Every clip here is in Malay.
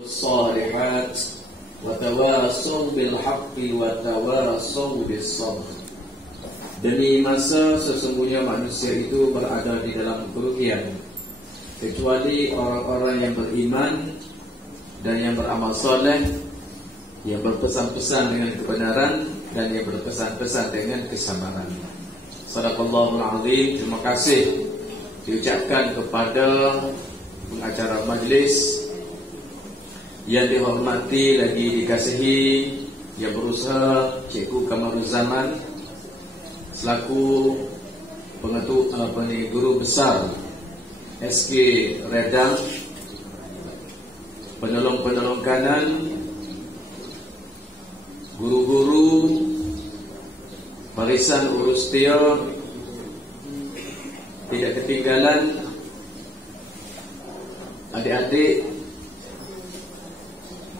الصالحات وتواصوا بالحق وتواصوا بالصبر. Demi masa sesungguhnya manusia itu berada di dalam kerugian, kecuali orang-orang yang beriman dan yang beramal soleh, yang berpesan-pesan dengan kebenaran dan yang berpesan-pesan dengan kesabaran. Shadaqallahul azim. Terima kasih diucapkan kepada pengacara majlis yang dihormati lagi dikasihi, yang berusaha Cikgu Kamaruzaman selaku guru besar SK Redang, penolong-penolong kanan, guru-guru, barisan urus tia, tidak ketinggalan adik-adik,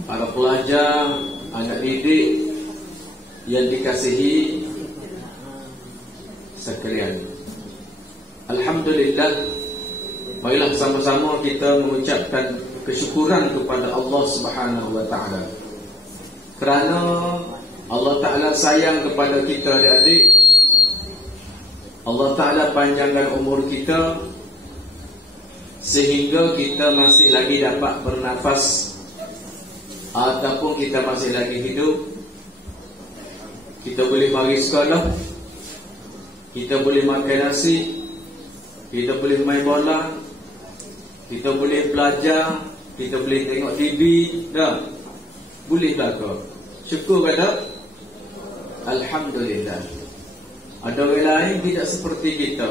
para pelajar, anak didik yang dikasihi sekalian. Alhamdulillah, marilah sama-sama kita mengucapkan kesyukuran kepada Allah Subhanahu wa taala. Kerana Allah Taala sayang kepada kita adik-adik. Allah Taala panjangkan umur kita sehingga kita masih lagi dapat bernafas ataupun kita masih lagi hidup. Kita boleh pergi sekolah, kita boleh makan nasi, kita boleh main bola, kita boleh belajar, kita boleh tengok TV. Dah, boleh tak kau? Syukur pada Alhamdulillah. Ada orang lain tidak seperti kita.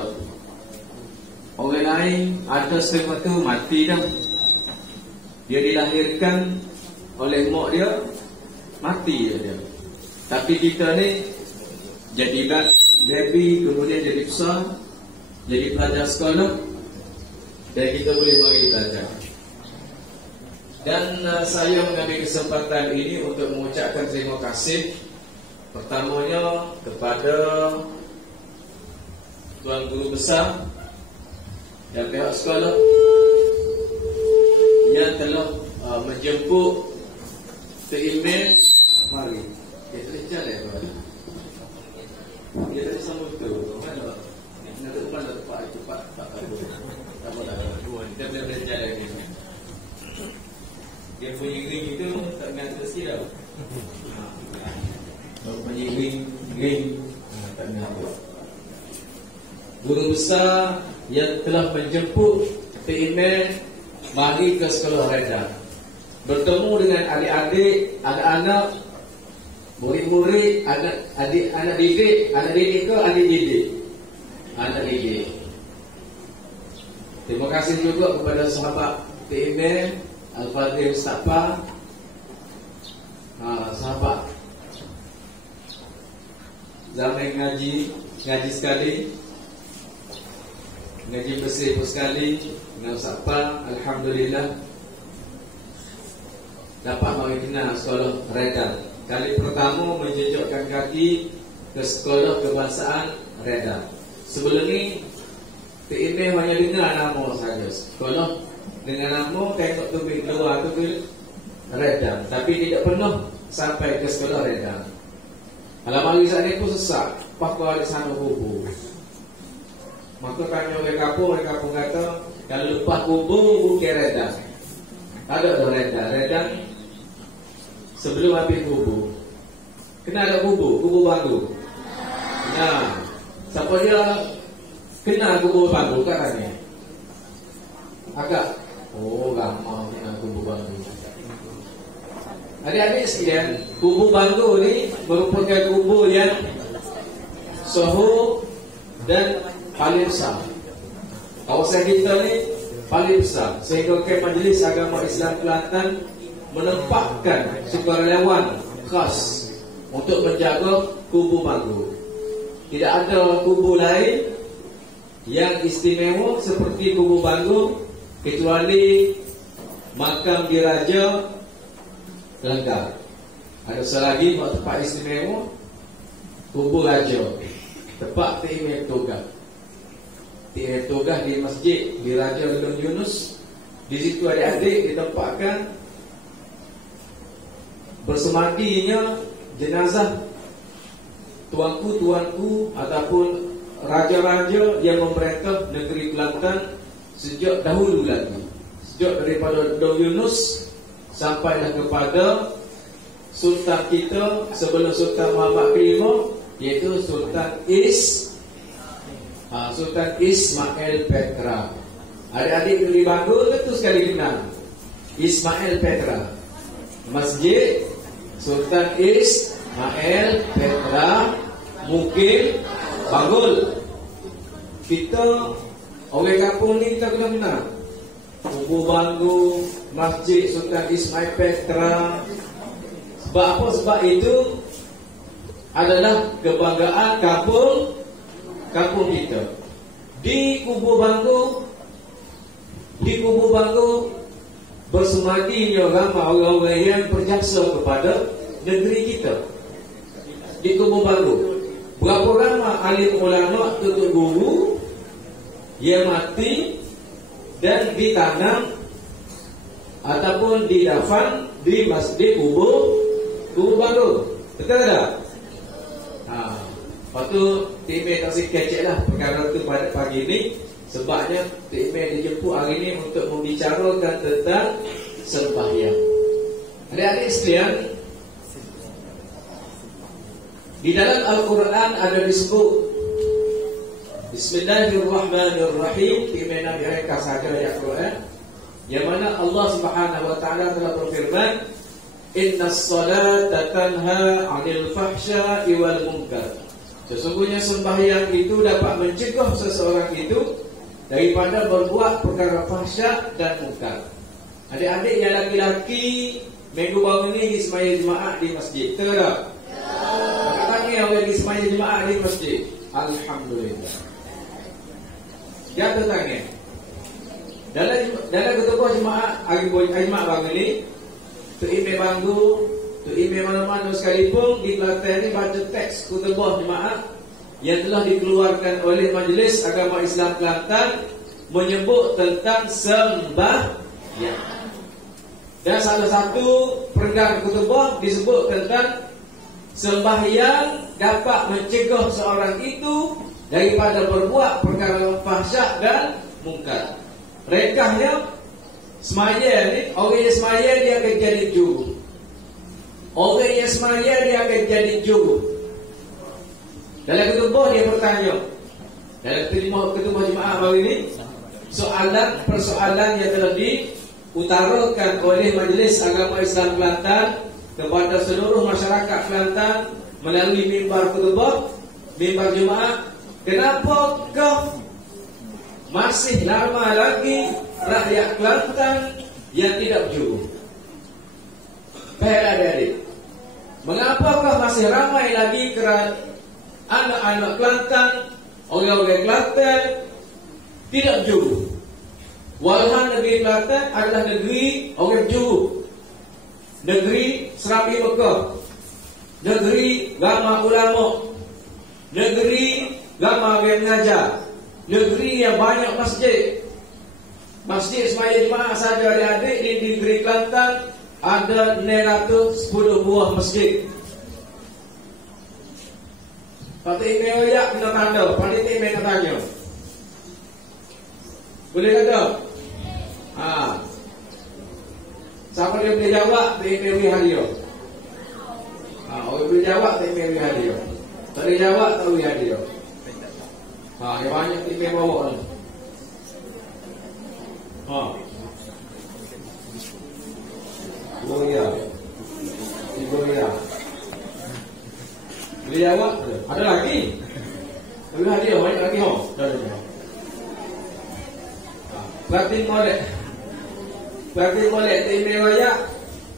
Orang lain ada setengah tu mati dah. Dia dilahirkan oleh mak dia, mati dia. Tapi kita ni jadi baby, kemudian jadi besar, jadi pelajar sekolah, dan kita boleh mari belajar. Dan saya mengambil kesempatan ini untuk mengucapkan terima kasih pertamanya kepada Tuan Guru Besar dan pihak sekolah yang telah menjemput email. Mari dia terjalan ya, Pak. Dia tadi sama tu. Mana? Nak mana tempat itu, Pak? Tak tahu. Tak apa. Dia berjalan ni. Dia punya ring itu tak ngantar sikit tau. Dia punya ring tak ngantar. Guru besar yang telah menjemput email mari ke sekolah Redang, bertemu dengan adik-adik, anak-anak, murid-murid, anak didik ke adik didik? Anak didik. Terima kasih juga kepada sahabat PML Al-Fadhil Mustafa, sahabat zaman ngaji sekali, ngaji bersih pun sekali dengan Mustafa. Alhamdulillah dapat mari kenal sekolah Redang. Kali pertama menjejukkan kaki ke sekolah kebangsaan Redang. Sebelum ni PML hanya dengar nama saja. Sekolah dengan nama tengok tubik luar tubik Redang, tapi tidak pernah sampai ke sekolah Redang. Kalau mari saat ni pun sesak, apa kau ada sana kubur. Maka tanya oleh kapung kata kalau lepas kubur bukit Redang. Ada Redang sebelum habis kubur. Kena ada kubur baru. Nah, siapa dia kena kubur baru katanya? Agak lama kena kubur baru. Adik-adik sekalian, kubur baru ni merupakan kubur yang soho dan paling besar. Kawasan kita ni paling besar, sehingga ke Majlis Agama Islam Kelantan menempatkan sukarelawan khas untuk menjaga kubur baru. Tidak ada kubur lain yang istimewa seperti kubur baru kecuali makam diraja Lengkap. Ada selagi tempat istimewa kubur raja, tempat Timur Togah. Timur Togah di masjid di Raja Lelun Yunus. Di situ adik-adik ditempatkan bersemadinya jenazah tuanku ataupun raja-raja yang memerintah negeri Kelantan sejak dahulu lagi, sejak daripada Daud Yunus sampailah kepada Sultan kita sebelum Sultan Muhammad kelima, iaitu Sultan Ismail Petra. Adik-adik di Bangor tentu sekali kenal Ismail Petra, Masjid Sultan Ismail Petra, mungkin Bangor. Kita orang kampung ni kita kena kenal Kubur Bangor, Masjid Sultan Ismail Petra. Sebab apa? Sebab itu adalah kebanggaan kampung kita. Di Kubur Bangor bersemadinya ramai orang-orang yang berjasa kepada negeri kita. Di Kubur Bangor berapa ramai alim ulama, tutur guru yang mati dan ditanam ataupun didafan di masjid Kubur Bangor. Betul tak? Lepas tu Timmy tak kecek lah perkara tu pada pagi ni. Sebabnya Timmy dijemput hari ni untuk membicarakan tentang sembahyang. Adik-adik sekalian, di dalam Al-Quran ada disebut Bismillahirrahmanirrahim. Timmy nak direka saja ayat Quran yang mana Allah Subhanahu wa taala telah berfirman, Innas salata tanha 'anil fahsya'i wal munkar. Sesungguhnya sembahyang itu dapat mencegah seseorang itu daripada berbuat perkara fahsya dan munkar. Adik-adik yang laki-laki minggu baru ni di sembahyang jemaah di masjid, betul tak? Tanya orang di sembahyang jemaah di masjid. Alhamdulillah. Jatuh tangan. Dalam ketua jemaah hari Jumaat baru ni, tu imam Bangor, tu imam mana-mana sekalipun di Kelantan ni baca teks khutbah jemaah yang telah dikeluarkan oleh Majlis Agama Islam Kelantan menyebut tentang sembahyang. Dan salah satu peringkat khutbah disebut tentang sembahyang dapat mencegah seorang itu daripada berbuat perkara fahsyak dan munkar. Rekahnya semaya ni, orang yang semaya dia akan jadi juru. Orang yang semaya dia akan jadi juru. Dalam ketubah dia bertanya, dalam ketubah jemaah baru ini, persoalan yang telah diutarakan oleh Majlis Agama Islam Kelantan kepada seluruh masyarakat Kelantan melalui mimbar ketubah, mimbar jemaah. Kenapa kau masih lama lagi rakyat Kelantan yang tidak berjuru? Baiklah adik-adik, mengapakah masih ramai lagi anak-anak Kelantan, orang-orang Kelantan tidak berjuru? Walaupun negeri Kelantan adalah negeri orang berjuru, negeri Serabi Mekah, negeri Gama Ulama, negeri Gama yang mengajar, negeri yang banyak masjid. Masjid sembahyang jemaah saja adik-adik di negeri Kelantan ada 910 buah masjid. Patut email ya kena tanda, pandai email nak tanya. Boleh kata? Siapa dia boleh jawab, email hadiah. Orang boleh jawab, email hadiah. Tak boleh jawab, tak boleh hadiah. Yang banyak email bawa ni. Goya. Boleh jawab? Ada lagi? Boleh hadiah, banyak lagi. Berarti boleh email aja.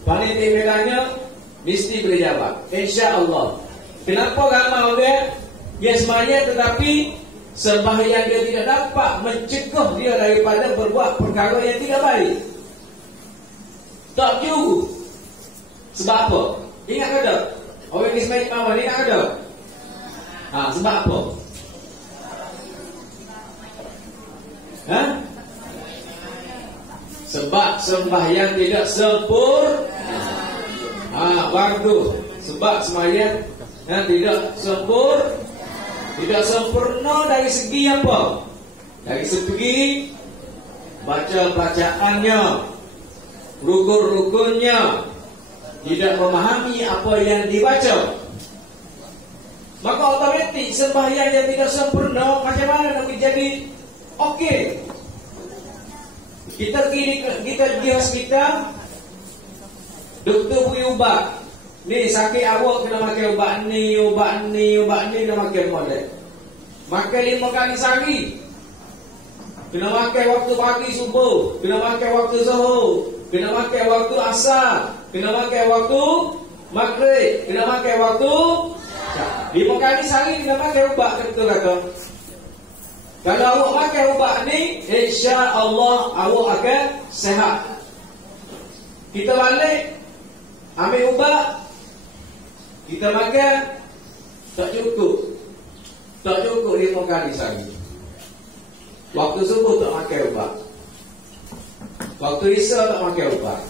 Paling emailnya mesti boleh jawab, insya-Allah. Kenapa ramai orang yang sembahyang tetapi sembahyang dia tidak dapat mencegah dia daripada berbuat perkara yang tidak baik? Tak juga. Sebab apa? Ingat ke tak? Orang yang sembahyang awal ingat ke tak? Sebab apa? Sebab sembahyang tidak sempurna. bagus. Sebab sembahyang tidak sempurna dari segi apa? Dari segi bacaannya, rukun-rukunnya, tidak memahami apa yang dibaca. Maka otomatik sembahyang yang tidak sempurna macam mana nak jadi okey? Kita pergi hospital, doktor beri ubat. Ni sakit awak kena makan ubat ni kena makan molek. Makan 5 kali sehari. Kena makan waktu pagi subuh, kena makan waktu zuhur, kena makan waktu asar, kena makan waktu maghrib, kena makan waktu 5 kali sehari kena makan ubat, kata. Kalau awak makan ubat ni, insya-Allah awak akan sihat. Kita balik ambil ubat, kita makan tak cukup 5 kali sehari. Waktu subuh tak makan ubat, waktu isya tak makan ubat.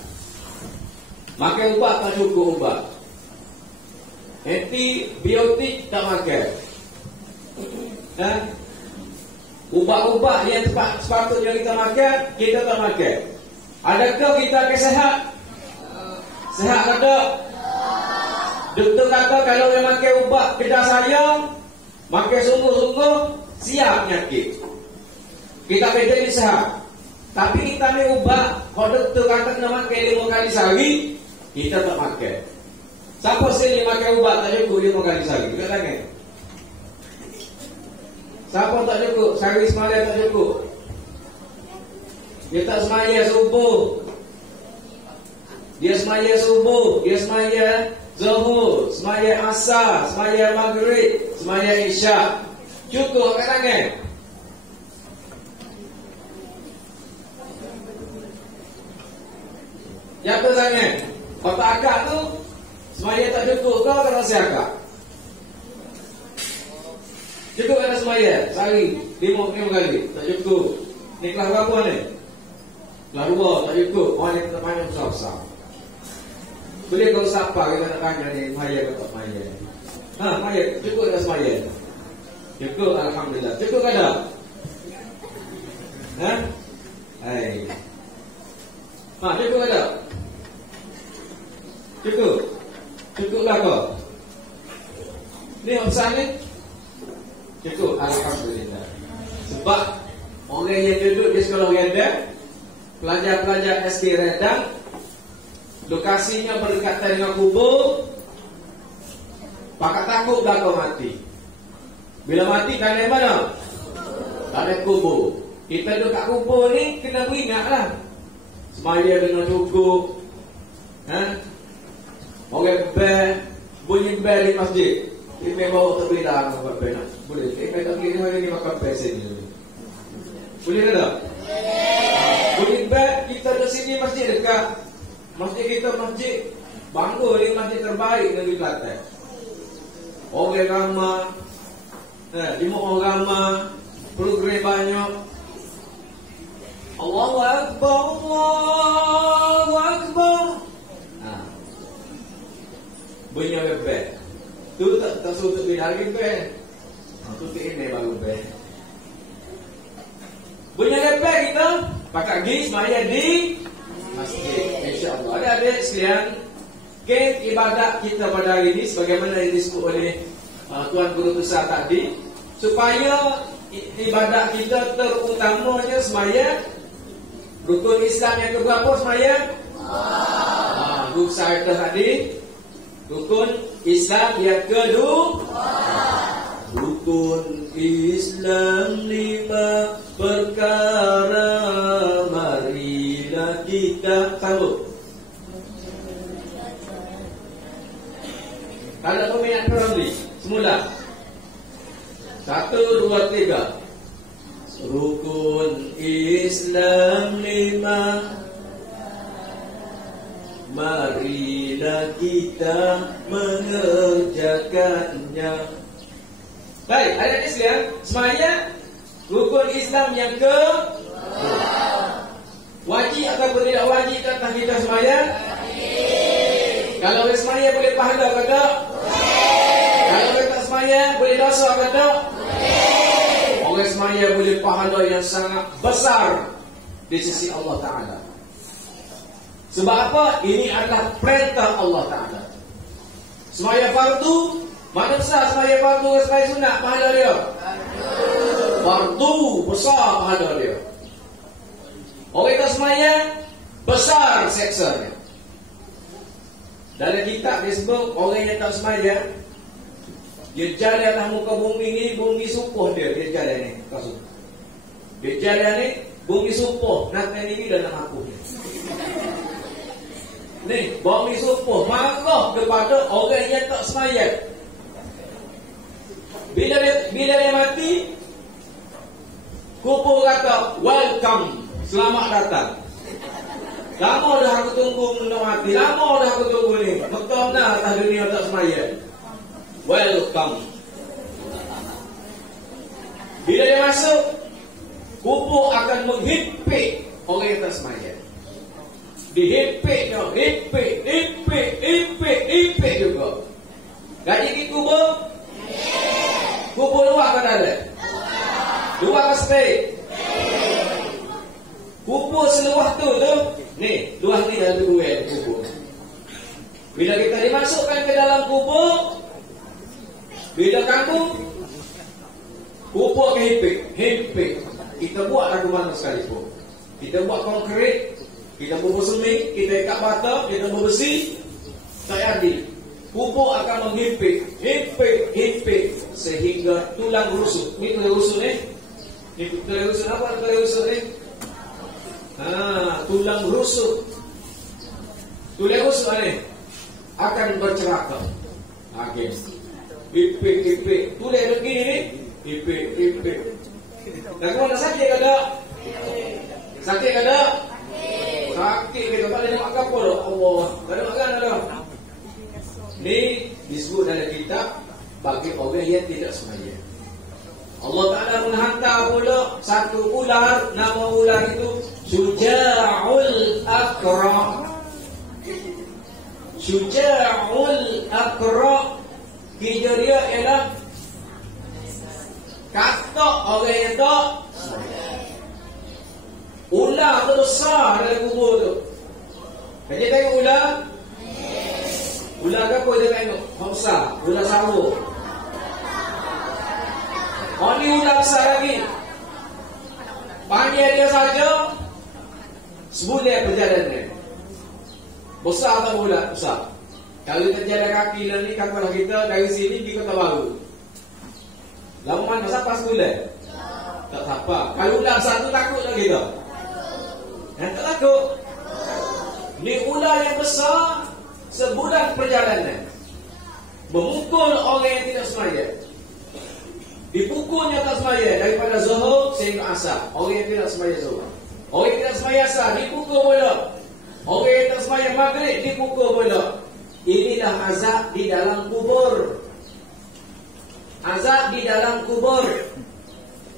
Makan ubat tak cukup ubat. Antibiotik tak makan. Ubat-ubat yang sepatutnya kita makan, kita tak makan. Adakah kita akan sihat? Sihat kata? Doktor kata kalau yang makan ubat kedah sayang, makan sungguh-sungguh, siap penyakit. Kita akan jadi sihat. Tapi kita ambil ubat, kalau doktor kata kena makan 5 kali sehari, kita tak makan. Siapa sini makan ubat tak cukup 5 kali sehari? Dekat tangan. Siapa tak cukup? Sehari semalam tak cukup. Dia tak semaya subuh, dia semaya subuh, dia semaya zuhur, semaya asar, semaya maghrib, semaya isyak. Cukup kat tangan. Jatuh tangan. Otak akak tu semaya tak cukup ke kalau masih akak? Cukup kena semaya sehari 5 kali. Tak cukup. Ni kelas berapa ni? Kelas 2 tak cukup. Orang ni tak banyak besar-besar. Boleh kau siapa kita nak tanya ni semaya ke tak semaya? Semaya. Cukup kena semaya? Cukup, alhamdulillah. Cukup ke tak? Cukup ke tak? Cukup. Cukuplah kau. Ni usaha ni cukup, alhamdulillah. Sebab orang yang duduk di sekolah Redang, pelajar-pelajar SD Redang, lokasinya berdekatan dengan kubur. Pakak takut dah kau mati. Bila mati kan di mana? Tak ada kubur. Kita duduk kat kubur ni kena beringatlah. Semaya dengan cukup. Orang bel, bunyi bel di masjid. Imam bawa tak boleh dah makan bel nak. Boleh. Imam tak boleh hari ni makan bel sini. Boleh tak? Bunyi bel, kita di sini masjid dekat. Masjid kita masjid Bangor ni masjid terbaik negeri Kelantan. Orang ramai, lima orang ramai, program banyak. Allahu Akbar, Allahu Akbar. Bunyi bel. Tu tak suruh tu lagi bel. Tu ini baru bel. Bunyi bel kita pakai gis maya di masjid. InsyaAllah. Adik-adik sekalian, kem ibadat kita pada hari ini sebagaimana yang disebut oleh Tuan Guru Besar tadi, supaya ibadat kita terutamanya semaya. Rukun Islam yang keberapa semaya? Guru saya tadi, rukun Islam yang kedua. Rukun Islam 5 perkara, marilah kita sambut. Ada peminat Ramli semula. 1, 2, 3. Rukun Islam 5, marilah kita mengerjakannya. Baik, adik-adik sekalian, semuanya rukun Islam yang ke wajib atau tidak wajib atas kita semaya? Kalau orang semaya boleh pahala ke tak? Kalau orang tak semaya boleh dosa ke tak? Orang semaya boleh pahala yang sangat besar di sisi Allah Ta'ala. Sebab apa? Ini adalah perintah Allah Ta'ala. Semaya fardu, mana besar semaya fardu ke semaya sunat pahala dia? Fardu besar pahala dia. Orang tak semaya besar seksanya. Dalam kitab dia sebut orang yang tak semaya, dia jalan atas muka bumi ni, bumi supuh dia jalan ni. Dia jalan ni, bumi supuh. Nak ni bila nak aku ni, bumi supuh marah kepada orang yang tak semaya. Bila dia mati, kubur kata, welcome, selamat datang. Lama dah aku tunggu nak mati, lama dah aku tunggu ni. Betul nak atas dunia tak semaya. Welcome. Bila dia masuk, kubur akan menghimpit orang yang tak semaya. Dihimpitnya, himpit juga. Gaji di kubur? Kubur luar ke dalam? Luar ke straight? Kubur seluas tu ni, luas ni ada dua kubur. Bila kita dimasukkan ke dalam kubur, bila kampung, kubur ke himpit. Kita buat lagu mana sekalipun. Kita buat konkret, kita buat semen, kita ikat bata, kita buat besi, tak adil. Kubur akan menghimpit, himpit sehingga tulang rusuk. Ni tulang rusuk ni. Ni tulang rusuk apa? Tulang rusuk ni. Tulang rusuk. Tulang rusuk ni akan bercerakah. Himpit. Tulang begini ni, himpit. Dan kau nak sakit ke tak? Sakit ke tak? Sakit ke tak? Tak ada makan apa dah? Allah, tak ada makan dah. Ni disebut dalam kitab bagi orang yang tidak semaya. Allah Ta'ala menghantar pula satu ular. Nama ular itu Syuja'ul Aqra. Syuja'ul Aqra. Kerja dia ialah katak orang yang tak. Ular tu besar dalam kubur tu. Jadi tengok ular. Ular apa dia tengok? Besar. Ular sawo. Oh, ni ular besar lagi. Panjang dia saja sebulan perjalanan. Besar tak ular? Besar. Kalau kita jalan kaki ni, katalah kita dari sini pergi Kota Baru. Lama mana sampai sebulan? Tak sampai. Kalau ular satu takut tak kita? Tak takut. Ni ular yang besar sebulan perjalanan memukul orang yang tidak semaya. Dipukulnya tak semaya daripada zuhur sehingga asar. Orang yang tidak semaya zuhur. Orang yang tidak semaya asar dipukul pula. Orang yang tak semaya maghrib dipukul pula. Inilah azab di dalam kubur. Azab di dalam kubur.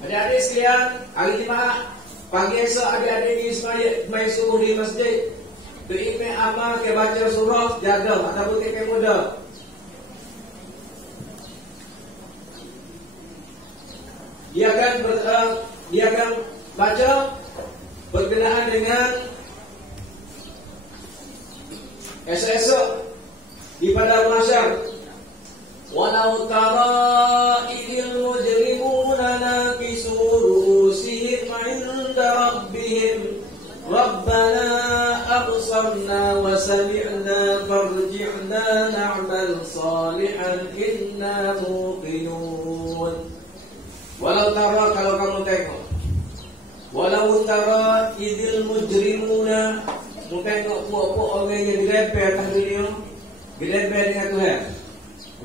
Adik-adik sekalian, hari Jumaat pagi esok adik-adik di semaya subuh di masjid. Tu'imik amal ke baca surah jaga ataupun ke muda. Dia akan baca berkenaan dengan esok-esok di padang mahsyar. Walau tara idil mujrimuna nakisu ru'usihim 'inda rabbihim Rabbana absarna wa sami'na farji'na na'mal salihan inna muqinun. Walau tara, kalau kamu tengok, walau tara idil mujrimuna, kamu tengok puak-puak orang yang dilepar atas dunia, dilepar dengan Tuhan.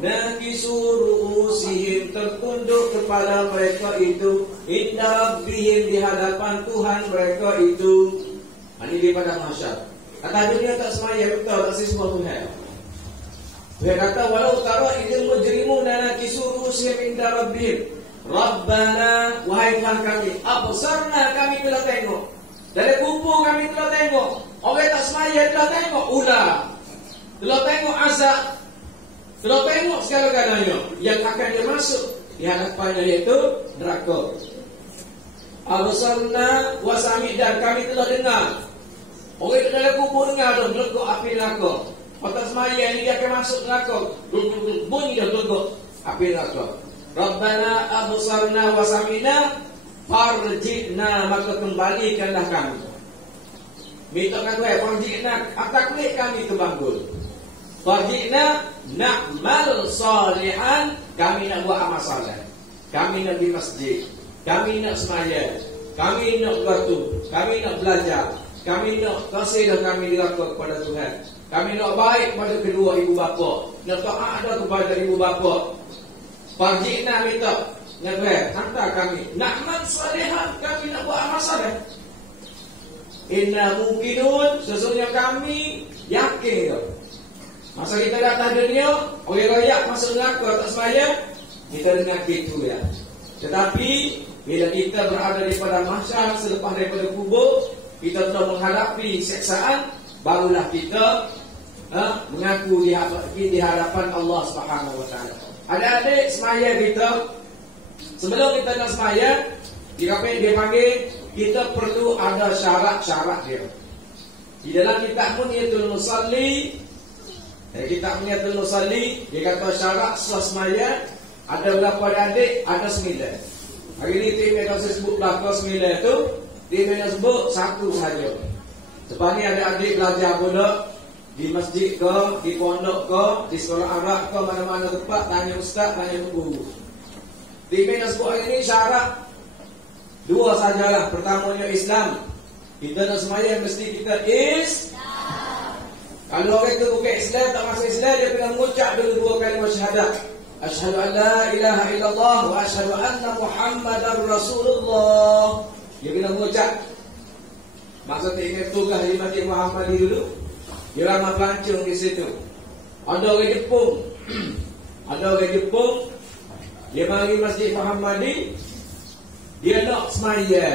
Nakisu ru'usihim, tertunduk kepala mereka itu, inna rabbihim, di hadapan Tuhan mereka itu. Ini di padang mahsyar. Atas dunia tak semaya, betul tak semua Tuhan. Tuhan kata walau tara idil mujrimuna nakisu ru'usihim inna rabbihim Rabbana, wahai Tuhan kami, absarna, kami telah tengok. Dari kubur kami telah tengok. Orang tak semaya telah tengok ular, telah tengok azab. Kalau tengok segala-galanya yang akan dia masuk di hadapannya iaitu neraka. Absarna wa sami, dan kami telah dengar. Orang itu dalam kubur dengar dah gelegok api neraka. Pada semaya ini dia akan masuk neraka. Bunyi dah gelegok api neraka. Rabbana absarna wa samina farjina, maka kembalikanlah kami. Minta kata farjina, ataklik kami ke bangun. Farjina na'mal salihan, kami nak buat amal saleh. Kami nak di masjid, kami nak semaya, kami nak batu, kami nak belajar, kami nak kasih dan kami diraka kepada Tuhan. Kami nak baik kepada kedua ibu bapa, nak taat kepada ibu bapa. Farjina minta, nak hantar kami na'mal salihan, kami nak buat amal saleh. Inna mungkinun, sesungguhnya kami yakin. Masa kita datang dunia, orang royak masuk neraka tak semaya, kita dengar gitu ya. Tetapi bila kita berada di pada mahsyar, selepas daripada kubur, kita telah menghadapi siksaan, barulah kita mengaku di hadapan Allah Subhanahu Wa Taala. Adik-adik semaya kita, sebelum kita nak semaya, dia panggil kita perlu ada syarat-syarat dia. Di dalam kitab Munyatul Musalli, kitab Munyatul Musalli, dia kata syarat semaya ada berapa adik? Ada 9. Hari ini tim yang saya sebut belakang 9 itu, tim yang sebut satu sahaja. Sebab ni ada adik belajar pula di masjid ke, di pondok ke, di sekolah Arab ke, mana-mana tempat, tanya ustaz, tanya guru. Tim yang sebut hari ini syarat 2 sajalah. Pertamanya Islam. Kita nak semaya mesti kita Kalau orang itu bukan Islam, tak masuk Islam, dia kena mengucap dulu 2 kalimah syahadat. Asyhadu an la ilaha illallah wa asyhadu anna Muhammadar Rasulullah. Dia kena mengucap. Maksudnya ingat tugas di Masjid Muhammadi dulu. Dia ramai pelancong di situ. Ada orang Jepun. Ada orang Jepun. Dia mari Masjid Muhammadi. Dia nak semaya.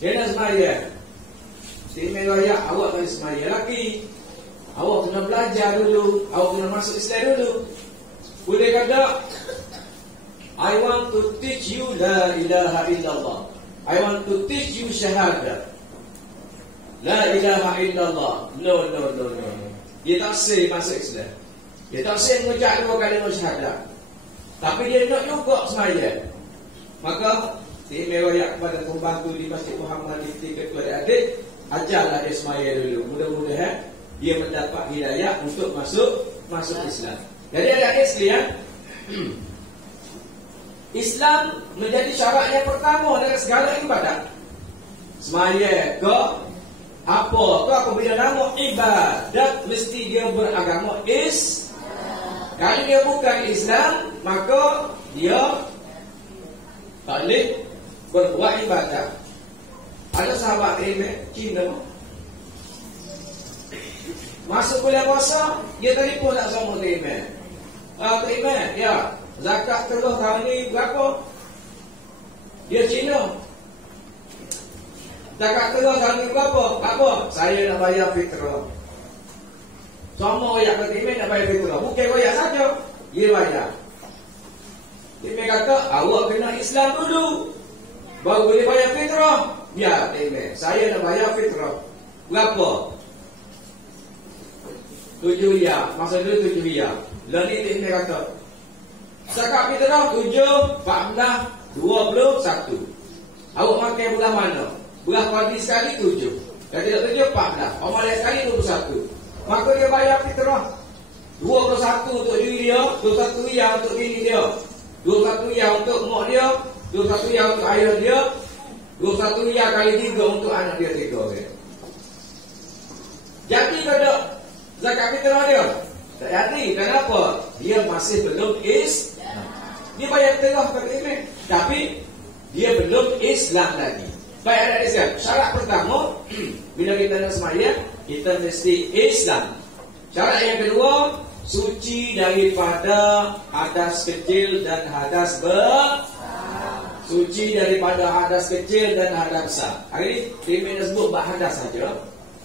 Dia nak semaya. Timai raya, awak tak semaya lagi. Awak kena belajar dulu. Awak kena masuk Islam dulu. Boleh kata, I want to teach you la ilaha illallah. I want to teach you syahadah. La ilaha illallah. No. Dia tak say masuk Islam. Dia tak say mengucap 2 kalimah syahadah. Tapi dia nak juga semaya. Maka timai raya kepada pembantu di Masjid Muhammad kepada adik, ajarlah dia semaya dulu. Mudah-mudahan dia mendapat hidayah untuk masuk Islam. Jadi adik-adik sekalian, Islam menjadi syarat yang pertama dalam segala ibadat. Semaya ke apa ke apabila nama ibadat, mesti dia beragama Kalau dia bukan Islam, maka dia tak boleh berbuat ibadat. Ada sahabat Cina masuk kuliah puasa, dia telefon nak sama Imam. Kak Imam, ya, zakat terus tahun ni berapa? Dia Cina. Zakat terus tahun ni berapa? Apa? Saya nak bayar fitrah. Semua yang kata Imam nak bayar fitrah. Bukan bayar saja, dia bayar. Imam kata, awak kena Islam dulu, baru boleh bayar fitrah. Ya, Imam, saya nak bayar fitrah. Berapa? 7 riyal. Masa dulu 7 riyal. Lalu ni Imam kata, zakat fitrah 7, 14, 21. Awak makan bulan mana? Bulan pagi sekali 7. Kalau tidak 7, 14. Awak makan sekali 21. Maka dia bayar fitrah 21 untuk diri dia, 21 riyal untuk diri dia, 21 riyal untuk mak dia, 21 riyal untuk ayah dia, 21 riyal kali 3 untuk anak dia 3. Jadi pada zakat fitrah dia tak jadi. Kenapa? Dia masih belum Dia bayar fitrah kepada Imam, tapi dia belum Islam lagi. Baik, ada Islam. Syarat pertama, bila kita nak semaya, kita mesti Islam. Syarat yang kedua, suci daripada hadas kecil dan hadas besar. Suci daripada hadas kecil dan hadas besar. Hari ini Imam sebut bab hadas saja.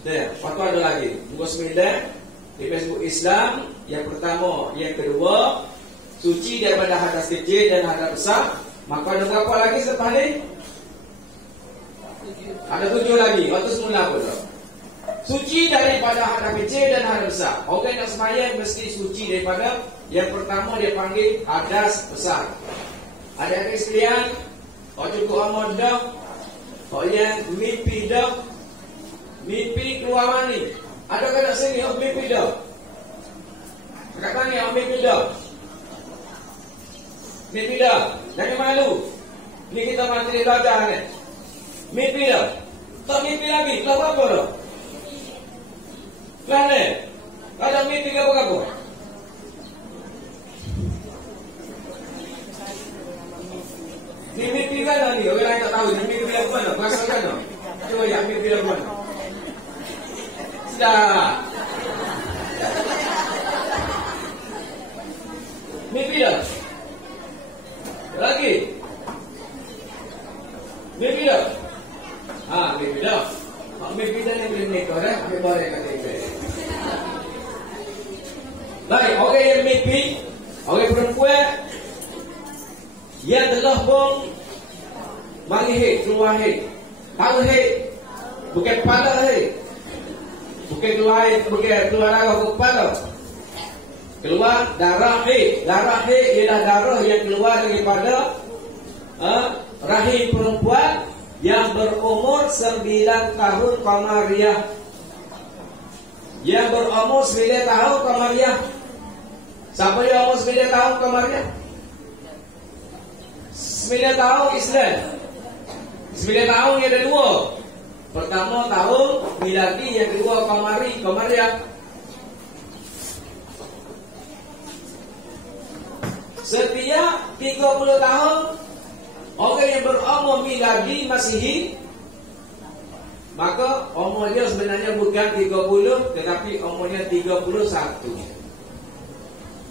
Lepas tu ada lagi. Muka 9. di Facebook Islam, yang pertama, yang kedua, suci daripada hadas kecil dan hadas besar. Maka ada berapa lagi selepas ni? Ada 7 lagi. Waktu semula pun suci daripada hadas kecil dan hadas besar. Orang nak sembahyang mesti suci daripada yang pertama dia panggil hadas besar. Adik-adik sekalian, kalau cukup amat dah, kalau yang mimpi dah, mimpi keluar mani. Ada kat sini mimpi dah. Kat mana mimpi dah? Mimpi dah. Jangan malu. Ni kita masih belajar ni. Mimpi dah. Tak mimpi lagi. Tak apa dah. Kan ni? Ada mimpi ke apa-apa? Ni mimpi kan ni? Orang lain tak tahu. Ni mimpi apa mana? Berasal kan? Cuba ya, mimpi apa mana? Sudah. Mimpi dah. Lagi. Mimpi dah. Mimpi dah. Mimpi dah yang boleh menikah dah. Ambil barang kat dia. Baik, orang yang mimpi, orang perempuan yang telah pun mari hei, keluar hei. Tahu hei. Bukan kepala hei. Bukan keluar hei, bukan keluar darah ke kepala. Keluar darah hei. Darah hei ialah darah yang keluar daripada rahim perempuan yang berumur 9 tahun Qamariah. Yang berumur 9 tahun Qamariah. Siapa yang umur 9 tahun Qamariah? 9 tahun Islam. 9 tahun yang ada 2. Pertama tahun miladi, yang kedua Qamariah. Setiap 30 tahun orang yang berumur miladi Masihi, maka umurnya sebenarnya bukan 30 tetapi umurnya 31.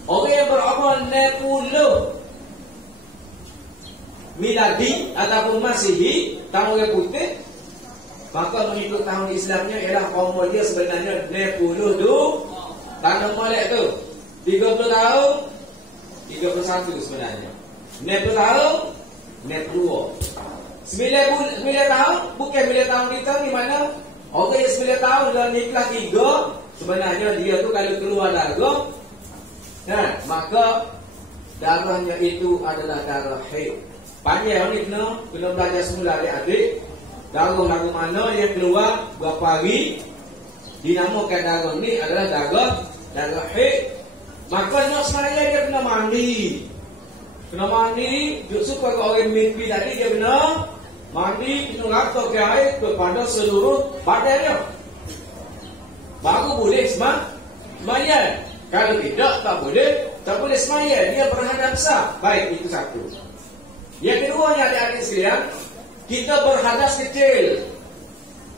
Orang yang berumur 60 miladi ataupun Masihi, tahun yang putih, maka mengikut tahun Islamnya ialah umurnya sebenarnya 60 tu. Tanda molek tu 30 tahun 31 sebenarnya. 60 tahun 62. 9 tahun bukan 9 tahun kita ni mana orang yang 9 tahun dalam nikah 3, sebenarnya dia tu kalau keluar darah, maka darahnya itu adalah darah haid. Panjang ni kena belajar semula adik-adik. Darah lagu mana yang keluar berapa hari, dinamakan darah ni adalah darah haid. Maka nak semaya dia kena mandi. Kena mandi. Supaya orang mimpi tadi dia kena mandi, kena ratok ke air kepada seluruh badannya. Baru boleh semaya. Kalau tidak, tak boleh semaya. Dia berhadap besar. Baik, itu satu. Yang keduanya adik-adik sekalian, kita berhadas kecil.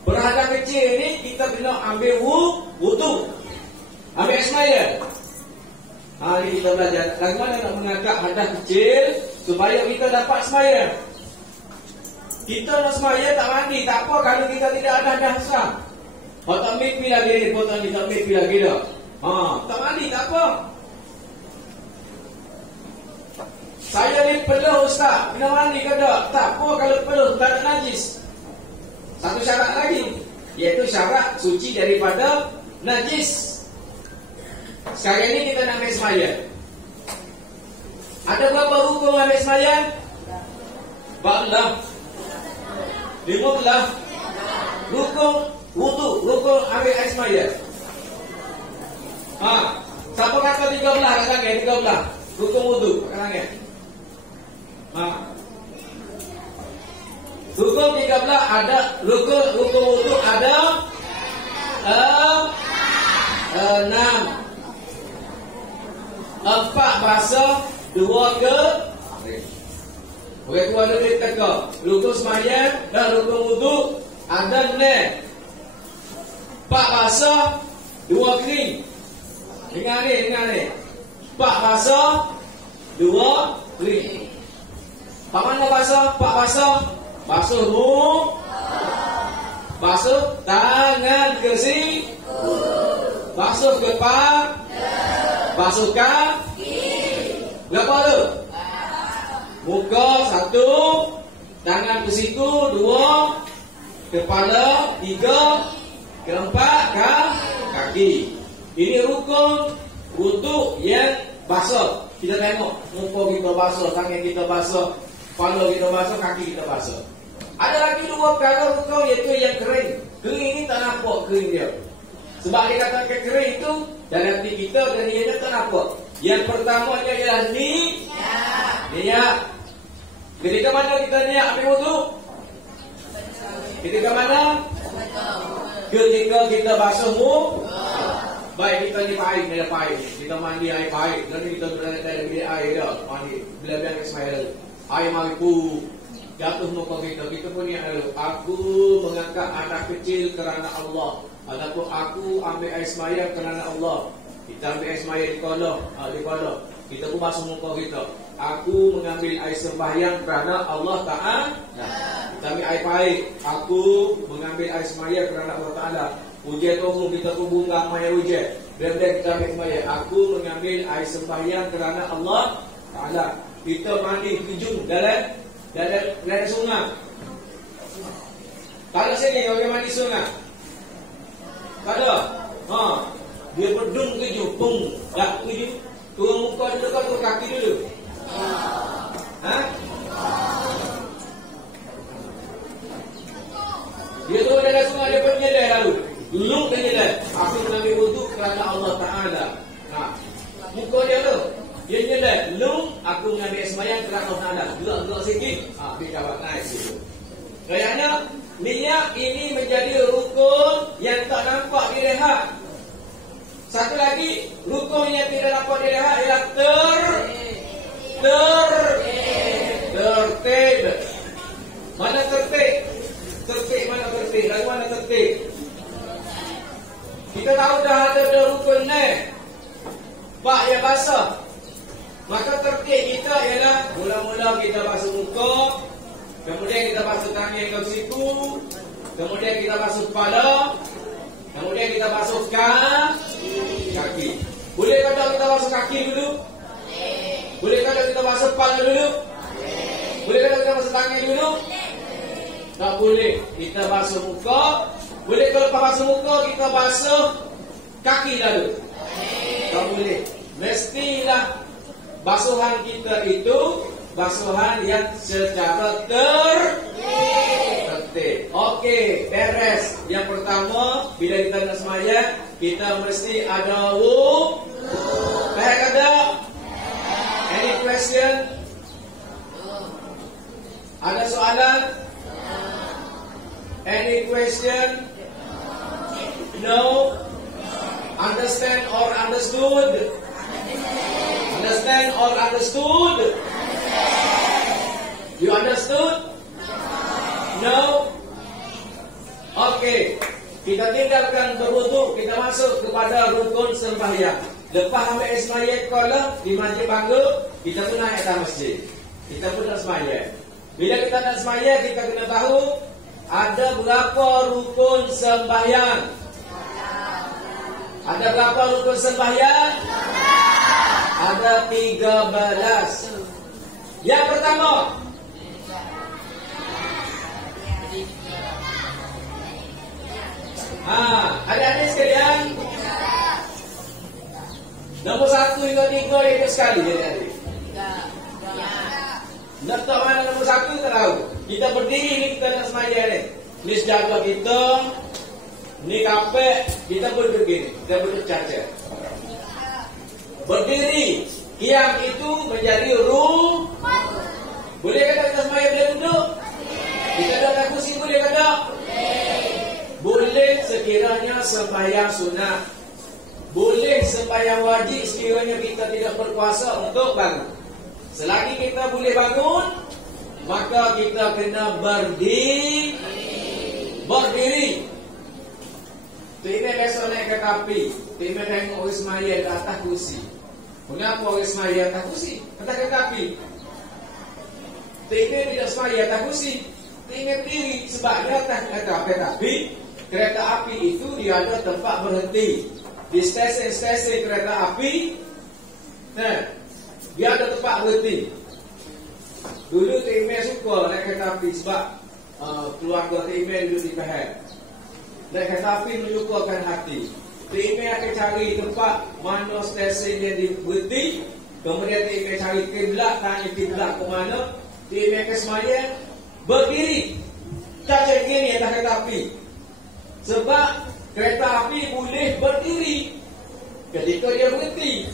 Berhadas kecil ni kita kena ambil wudu. Ambil semaya. Hari kita belajar bagaimana nak mengangkat hadas kecil supaya kita dapat sembahyang. Kita nak sembahyang tak mandi, tak apa kalau kita tidak ada hadas besar. Kalau tak mimpi lagi ni, potong ni tak mimpi lagi dah. Tak mandi tak apa. Saya ni peluh ustaz, kena mandi ke tak? Tak apa kalau peluh, tak ada najis. Satu syarat lagi, iaitu syarat suci daripada najis. Sekarang ini kita nak ambil sembahyang. Ada berapa rukun ambil sembahyang? 14. 15. Rukun wudu, rukun ambil air sembahyang. Siapa kata 13? Katakan 13. Rukun wudu, katakan. Rukun 13 ada, rukun wudu ada 6. 4 basah, 2 kering. Okey, tu ada dia teka. Rukun sembahyang dan rukun wudu ada 6. 4 basah, 2 kering. Dengar ni. 4 basah, 2 kering. Pak mana basah? 4 basah. Basuh muka. Basuh tangan ke siku. Basuh kepala. Basuh kaki. Berapa tu? Muka 1, tangan ke situ 2, kepala 3, keempat kaki. Ini rukun wudu yang basuh. Kita tengok muka kita basuh, tangan kita basuh, kepala kita basuh, kaki kita basuh. Ada lagi 2 perkara rukun, iaitu yang kering. Kering ini tak nampak kering dia. Sebab dia katakan kering itu dalam hati kita dan ianya tak nampak. Yang pertamanya ialah niat. Ketika mana kita niat ambil wudu? Ketika mana? Ketika kita basuh muka. Baik kita ni pahit, ni pahit. Kita mandi air pahit. Lalu kita berada dalam bilik air dah. Mandi. Bila-bila Ismail. Air mari pu. Jatuh muka kita. Kita pun niat dulu. Aku mengangkat anak kecil kerana Allah. Ataupun aku ambil air sembahyang kerana Allah. Kita ambil air sembahyang di kolah. Kita pun basuh muka kita. Aku mengambil air sembahyang kerana Allah Ta'ala. Kita ambil air pahit. Aku mengambil air sembahyang kerana Allah Ta'ala. Ujian umum kita pun bunga maya ujian. Bila-bila kita ambil sembahyang. Aku mengambil air sembahyang kerana Allah Ta'ala. Kita mandi kejung dalam sungai. Kalau sini orang mandi sungai. Tak ada. Dia berdung kejung. Pung. Tak kejung. Turun muka dulu kan, turun kaki dulu. Dia turun dalam sungai, dia pun nyedai lalu. Dulu dia nyedai. Aku mengambil wudu kerana Allah Ta'ala. Muka dia tu. Dia nyedai. Lu, aku mengambil sembahyang kerana Allah Ta'ala. Gelak-gelak sikit. Dia jawab naik situ. Kerana niat ini menjadi rukun yang tak nampak dilihat. Satu lagi, rukun yang tidak dapat dilihat ialah tertib. Mana tertib? Tertib mana tertib? Dari mana tertib? Kita tahu dah ada rukun ni. Pak yang basah. Maka tertib kita ialah mula-mula kita basuh muka, kemudian kita basuh tangan ke situ, kemudian kita basuh kepala, kemudian kita basuh kaki. Boleh tak kita basuh kaki dulu? Boleh tak kita basuh kepala dulu? Boleh tak kita basuh tangan dulu? Tak boleh. Kita basuh muka. Boleh kalau basuh muka kita basuh kaki dulu? Tak boleh. Mestilah basuhan kita itu basuhan yang secara tertib. Okey, beres. Yang pertama, bila kita nak sembahyang, kita mesti ada wudu. Baik ada? Any question? Ada soalan? Any question? No? Understand or understood? Understand or understood? You understood? No? Okey. Kita tinggalkan berwudu, kita masuk kepada rukun sembahyang. Lepas ambil sembahyang kalau di Masjid Bangga, kita pun naik atas masjid. Kita pun nak sembahyang. Bila kita nak sembahyang, kita kena tahu ada berapa rukun sembahyang. Ada berapa rukun sembahyang? Ada 13. Yang pertama, adik-adik sekalian, nombor 1 hingga 3 ikut sekali adik-adik. Nak tahu mana nombor 1 tak tahu. Kita berdiri ni kita nak sembahyang ni. Ni sejaga kita, ni kapek, kita pun begini. Kita pun caca. Berdiri, qiyam itu menjadi Boleh kata kita sembahyang bila duduk? Kita ada kursi boleh kata? Boleh sekiranya sembahyang sunat. Boleh sembahyang wajib sekiranya kita tidak berkuasa untuk bangun. Selagi kita boleh bangun, maka kita kena berdiri. Tok Imam besok naik kereta api. Tok Imam tengok orang sembahyang di atas kursi. Kenapa orang sembahyang atas kursi? Atas kereta api. Tok Imam tidak sembahyang atas kursi. Tok Imam berdiri sebab dia atas kereta api. Kereta api itu dia ada tempat berhenti. di stesen-stesen kereta api, nah, dia ada tempat berhenti. Dulu Tok Imeh suka naik kereta api sebab keluarga Tok Imeh dulu di Pahang. Naik kereta api menyukakan hati. Tok Imeh akan cari tempat mana stesen yang berhenti. Kemudian Tok Imeh cari kiblat, tanya kiblat ke mana. Tok Imeh akan sembahyang berdiri. Cacat gini atas kereta api. Sebab kereta api boleh berdiri ketika dia berhenti.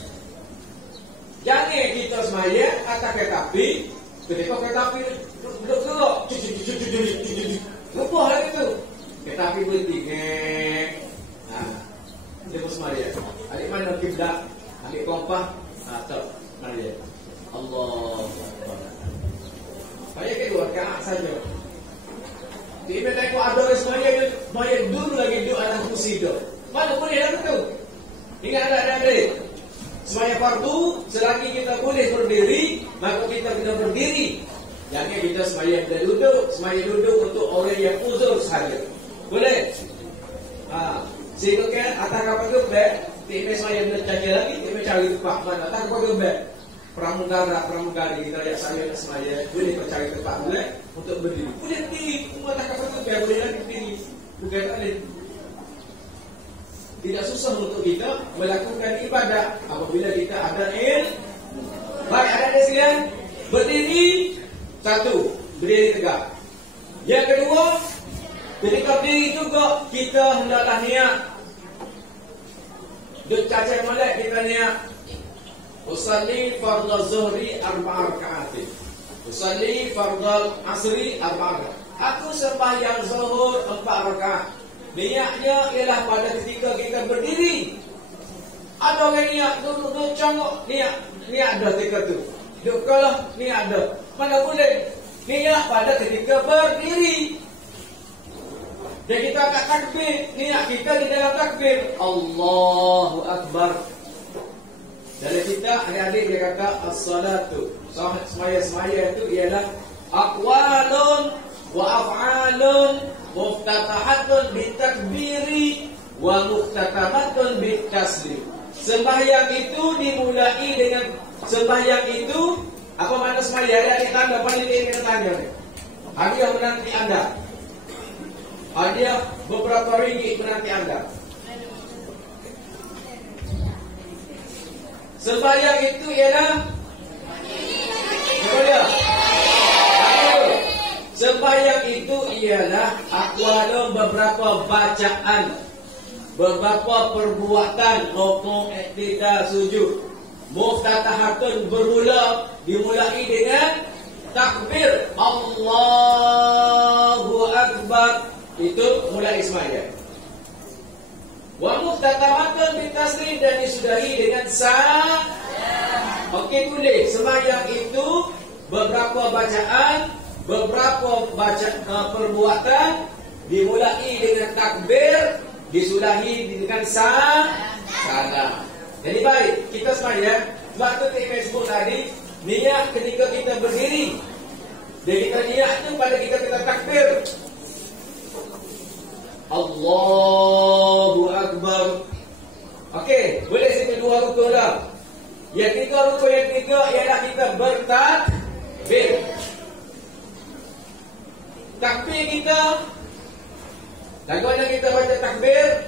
Jangan kita sembahyang atas kereta api ketika kereta api duduk gerak. Lupa lagi tu. Kereta api berhenti. Dia pun sembahyang. Adik mana kiblat? Adik kompas? Tak. Sembahyang. Allah. Banyak kedua rakaat saja. Dia tengok ada orang sembahyang dulu lagi duduk atas kursi tu. Mana boleh lah tu. Ingat ada. Sembahyang fardu, selagi kita boleh berdiri, maka kita kena berdiri. Jangan kita sembahyang duduk. Sembahyang duduk untuk orang yang uzur sahaja. Boleh? Sehingga kan atas kapal gebek, Timeh sembahyang bercaca lagi, Timeh cari tempat mana. Atas kapal gebek, pramugari kita lihat saya nak sembahyang, boleh mencari tempat boleh untuk berdiri. Boleh berdiri, atas kapal gebek boleh lagi berdiri. Bukan tak boleh. Tidak susah untuk kita melakukan ibadah apabila kita ada ilmu. Baik, ada di sini berdiri. Satu, berdiri tegak. Yang kedua, ketika berdiri juga kita hendaklah niat. Duk cacat molek kita niat. Usalli fardhu zuhri 4 rakaat. Usalli fardhu asri 4 rakaat. Aku sembahyang zuhur 4 rakaat. Niatnya ialah pada ketika kita berdiri. Ada orang niat duduk cangok, niat ada ketika tu. Duduk kalah, niat ada. Mana boleh? Niat pada ketika berdiri. Dan kita akan takbir, niat kita di dalam takbir. Allahu Akbar. Dari kita, adik-adik dia kata as-salatu. Semaya itu ialah aqwalun wa af'alun muftatahatun bitakbiri wa muftatamatun bitaslim. Sembahyang itu dimulai dengan sembahyang itu. Apa makna sembahyang? Ada tanda paling ini kita tanya. Hadiah menanti Anda. Hadiah beberapa ringgit menanti Anda. Sembahyang itu ialah apa dia? Sembahyang itu ialah aqwalun, beberapa bacaan, beberapa perbuatan, rukuk, iktidal, sujud. Muftatahatun dimulai dengan takbir Allahu Akbar. Itu mulai sembahyang. Wa muftatamatun bitaslim, dan disudahi dengan salam. Okey, boleh. Sembahyang itu beberapa bacaan, beberapa perbuatan, dimulai dengan takbir, disudahi dengan salam. Jadi baik, kita sembahyang. Sebab tu Timeh sebut tadi, niat ketika kita berdiri. Dan kita niat tu pada kita takbir. Allahu Akbar. Okey, boleh sini dua rukun dah. Yang ketiga ialah kita bertakbir. Takbir kita, bagaimana kita baca takbir?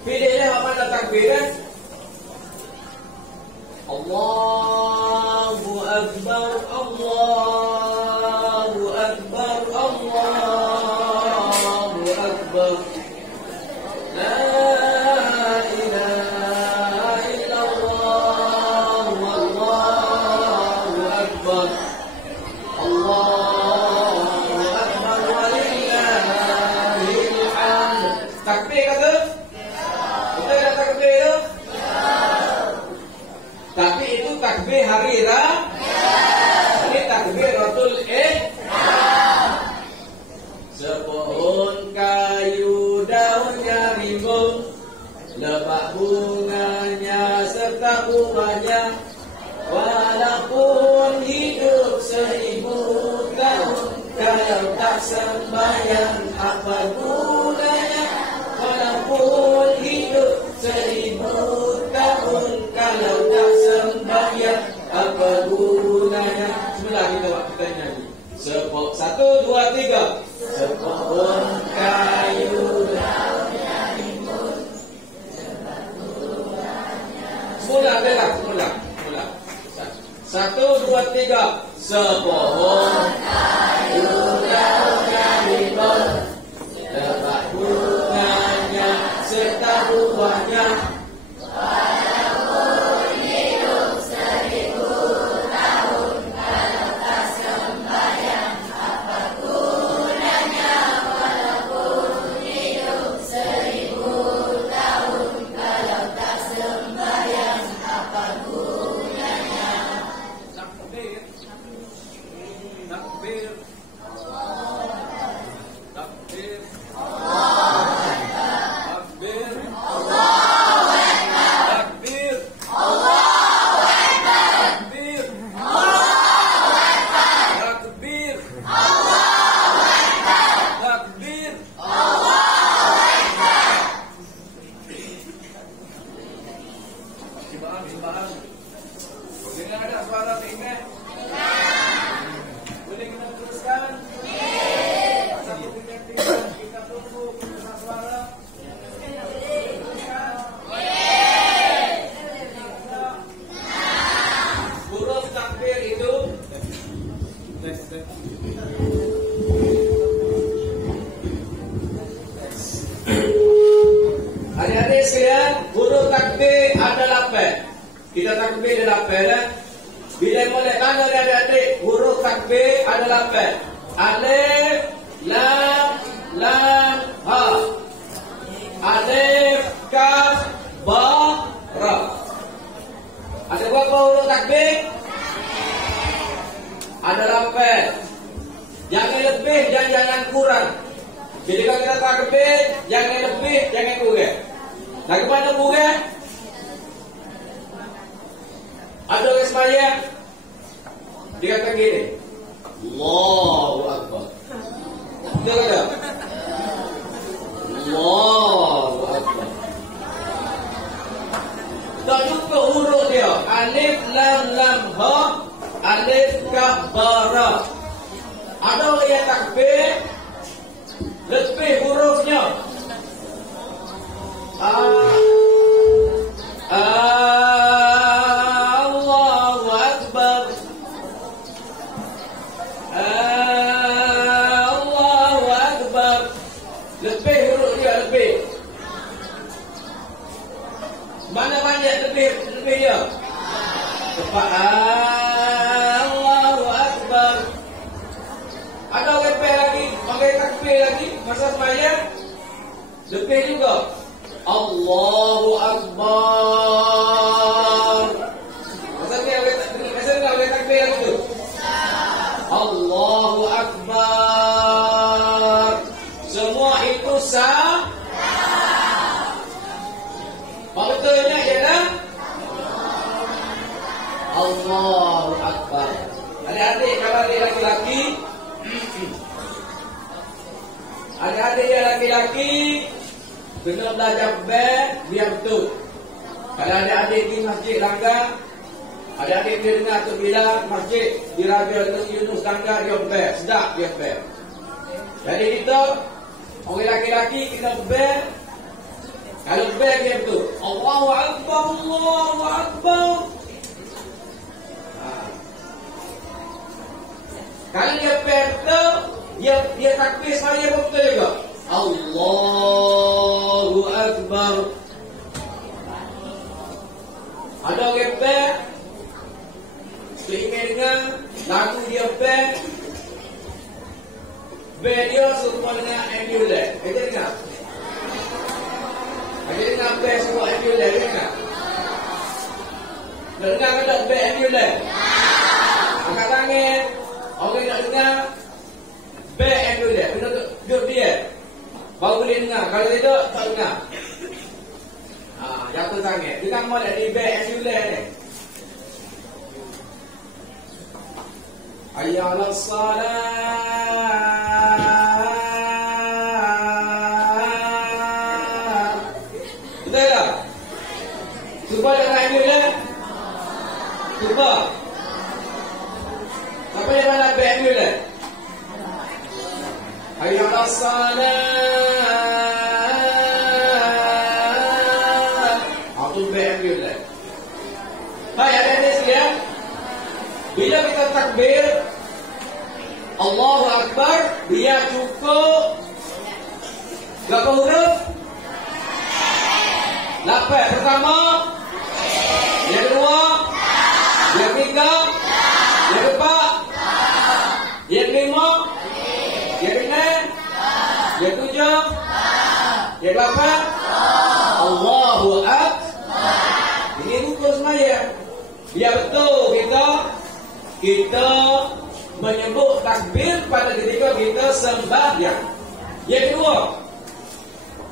Pilihlah apa mana takbir. Allahu Akbar, Allahu Akbar, Allahu Akbar. La ilaha illallah, Allahu Akbar. Allahu Akbar walillahil hamd. Takbir kata? Kita dah takbir tu? Tapi itu takbir hari raya. Ini takbiratul ihram. Sepohon kayu daunnya rimbun, lebat bunganya serta buahnya. Walaupun hidup 1000 tahun, kalau tak sembahyang apa gunanya? Walaupun hidup 1000 tahun, kalau tak sembahyang apa gunanya? Sebelah kita waktu nyanyi. Sepok 1, 2, 3. Sepohon kayu daunnya rimbun, semula adalah semula. 1, 2, 3. Sepohon kayu daunnya rimbun, lebat bunganya serta buahnya. Walaupun hidup 1000 tahun, kalau tak sembahyang apa gunanya? Walaupun hidup 1000 tahun, kalau tak sembahyang apa gunanya? Takbir, takbir, takbir, takbir, takbir, takbir, takbir, takbir. Simbaan. Dengar ada suara tinggal? Boleh kita teruskan? Satu tinggal kita tunggu suara. Huruf takbir itu adik-adik sekalian, huruf takbir ada 8. Kita takbir ada 8. Bila mulai tanya adik-adik, huruf takbir ada 8. Alif, lam, ha. Alif, kaf, ba, ra. Ada berapa huruf takbir? Ada 8. Jangan lebih dan jangan kurang. Jadi kalau kita takbir, jangan lebih, jangan kurang. Bagaimana kurang? Ada orang sembahyang, dia kata gini, Allahu Akbar. Dia kata, Allahu Akbar. Tak cukup huruf dia. Alif, lam, ha. Alif, kaf, ba, ra. Ada orang yang takbir lebih hurufnya. Allahu Akbar. Allahu Akbar. Lebih huruf dia lebih. Mana banyak lebih dia? Cepat. Allahu Akbar. Ada orang lagi, orang takbir lagi masa sembahyang lebih juga. Allahu Akbar. Maksudnya orang takbir itu. Allahu Akbar. Semua itu sah. Maksudnya ialah Allahu Akbar. Adik-adik, kalau adik laki-laki, adik-adik yang laki-laki kena belajar biar betul. Kalau adik-adik di masjid langgar, adik-adik dia dengar tu bila masjid di radio Yunus langgar dia bel, sedap dia bel. Jadi kita orang laki-laki kena bel. Kalau bel dia betul. Allahu Akbar, Allahu Akbar. Kalau dia bel betul, dia takbir saya betul juga. Allahu Akbar. Ada orang bel, seingin dengan lagu dia bel dia semua dengan ambulans. Kita dengar. Kita dengar bel semua ambulans. Dengar. Dengar kan tak bel ambulans? Angkat tangan. Orang nak dengar bel ambulans. Kena duduk dia. Baru boleh dengar. Kalau tidak, tak dengar. Jatuh tangan. Dengar molek di bel ambulans ni. Hayya 'alas salat. Cuba jangan ambil. Cuba. Siapa yang mana ambil? Hayya 'alas salat. Aku ambil. Baik, ada sekalian. Bila kita takbir Allahu Akbar, dia cukup berapa huruf? 8. Pertama, yang kedua, yang ketiga, yang keempat, yang kelima, yang keenam, yang ketujuh, yang ke-8. Allahu Akbar. Ini rukun sembahyang. Biar betul kita menyebut takbir pada ketika kita sembahyang. Yang kedua,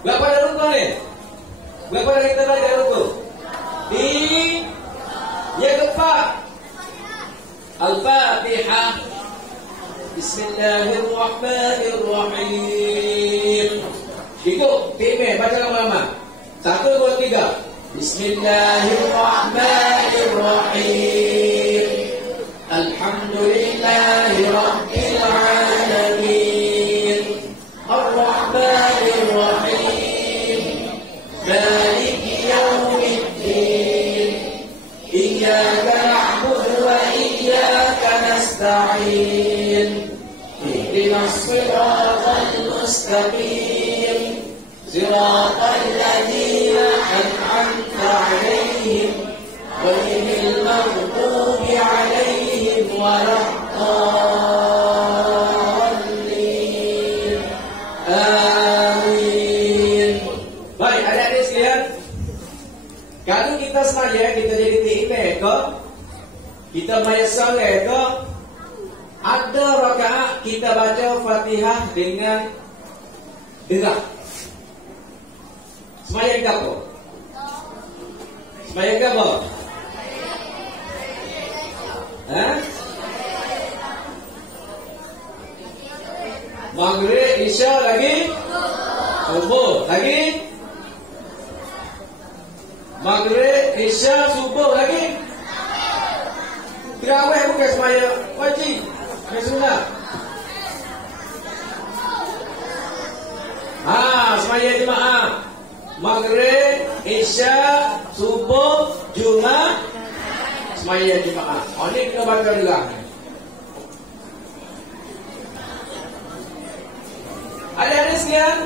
berapa ada rukun ni? Berapa ada kita belajar rukun? Yang keempat, Al-Fatihah. Bismillahirrahmanirrahim. Ikut timnya, baca lama-lama. 1, 2, 3. Bismillahirrahmanirrahim. Alhamdulillahi Rabbil Alamin. Ar-Rahmanir-Rahim. Maliki Yawmiddin. Iyyaka na'budu wa iyyaka nasta'in. Ihdinas siratal mustaqim. Siratal ladzina an'amta 'alaihim ghairil maghdubi 'alaihim waladdallin. Amin. Baik, adik-adik sekalian, kalau kita sembahyang, kita jadi tiimeh ke, kita bayar salat ke, ada rakaat kita baca Fatihah dengan dengar. Sembahyang ke apa? Sembahyang ke apa? Maghrib, Isya lagi? Subuh lagi? Maghrib, Isya, subuh lagi? Tarawih bukan sembahyang wajib, bukan sunat. Sembahyang jemaah. Maghrib, Isya, subuh, Jumat, sembahyang jemaah. Ini kita baca juga. Ada sekalian,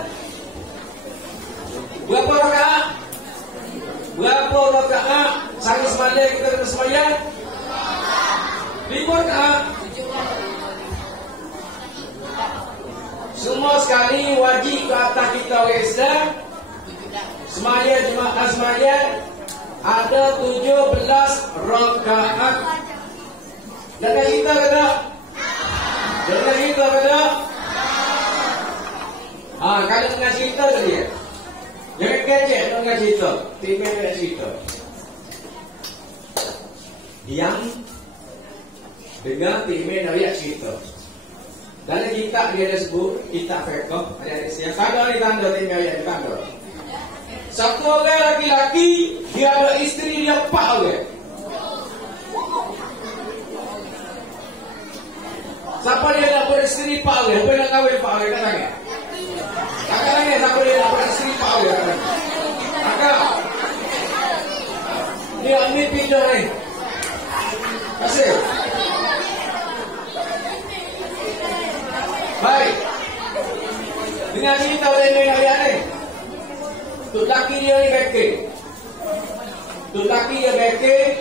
berapa rakaat? Berapa rakaat sehari semalam kita kena sembahyang? 5 rakaat. Semua sekali wajib ke atas kita orang Islam. Sembahyang jemaah sembahyang ada 17 rakaat. Jangan kita kata. Jangan kita kata. Kalau dengan cerita tu dia. Jangan kecek dengan cerita. Tiba dengan cerita. Yang dengan tiba dengan cerita. Dalam kitab dia ada sebut, kitab fiqh, ada siapa ada di tanda tinggal yang di tanda. Satu orang laki-laki, dia ada isteri dia 4 orang. Siapa dia nak beristeri 4 orang? Siapa nak kahwin 4 orang? Kata tak? Kata tak? Siapa dia nak beristeri 4 orang? Kata. Dia ambil pindah ni. Kasih. Baik. Dengan cerita orang yang ayat ni. Tuk laki dia ni beke. Tuk laki dia beke.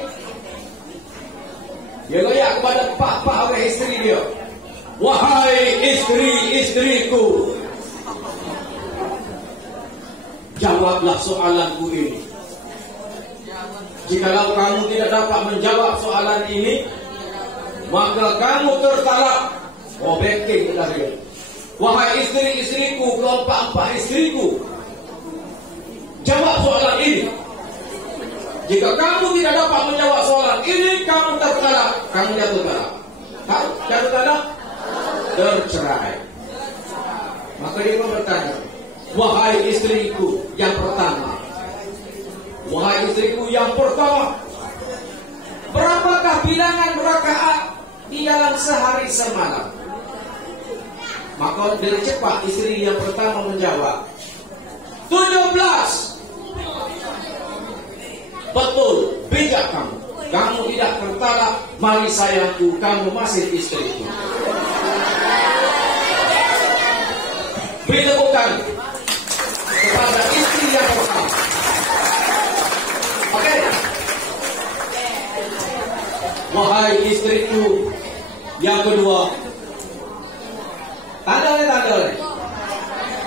Dia goyak kepada 4 orang isteri dia. Wahai isteri-isteriku, jawablah soalanku ini. Jikalau kamu tidak dapat menjawab soalan ini, maka kamu tertalak. Beke kepada dia. Wahai isteri-isteriku, keempat-empat isteriku, jawab soalan ini. Jika kamu tidak dapat menjawab soalan ini, kamu tertalak. Kamu jatuh talak. Jatuh talak, tercerai. Maka dia pun bertanya, wahai istriku yang pertama, wahai Wahai istriku yang pertama, berapakah bilangan rakaat di dalam sehari semalam? Maka dengan cepat istri yang pertama menjawab, 17. Betul, bijak kamu. Kamu tidak tertalak, mari sayangku, kamu masih istriku. Beri tepukan kepada istri yang pertama. Oke. Wahai istriku yang kedua, tanda.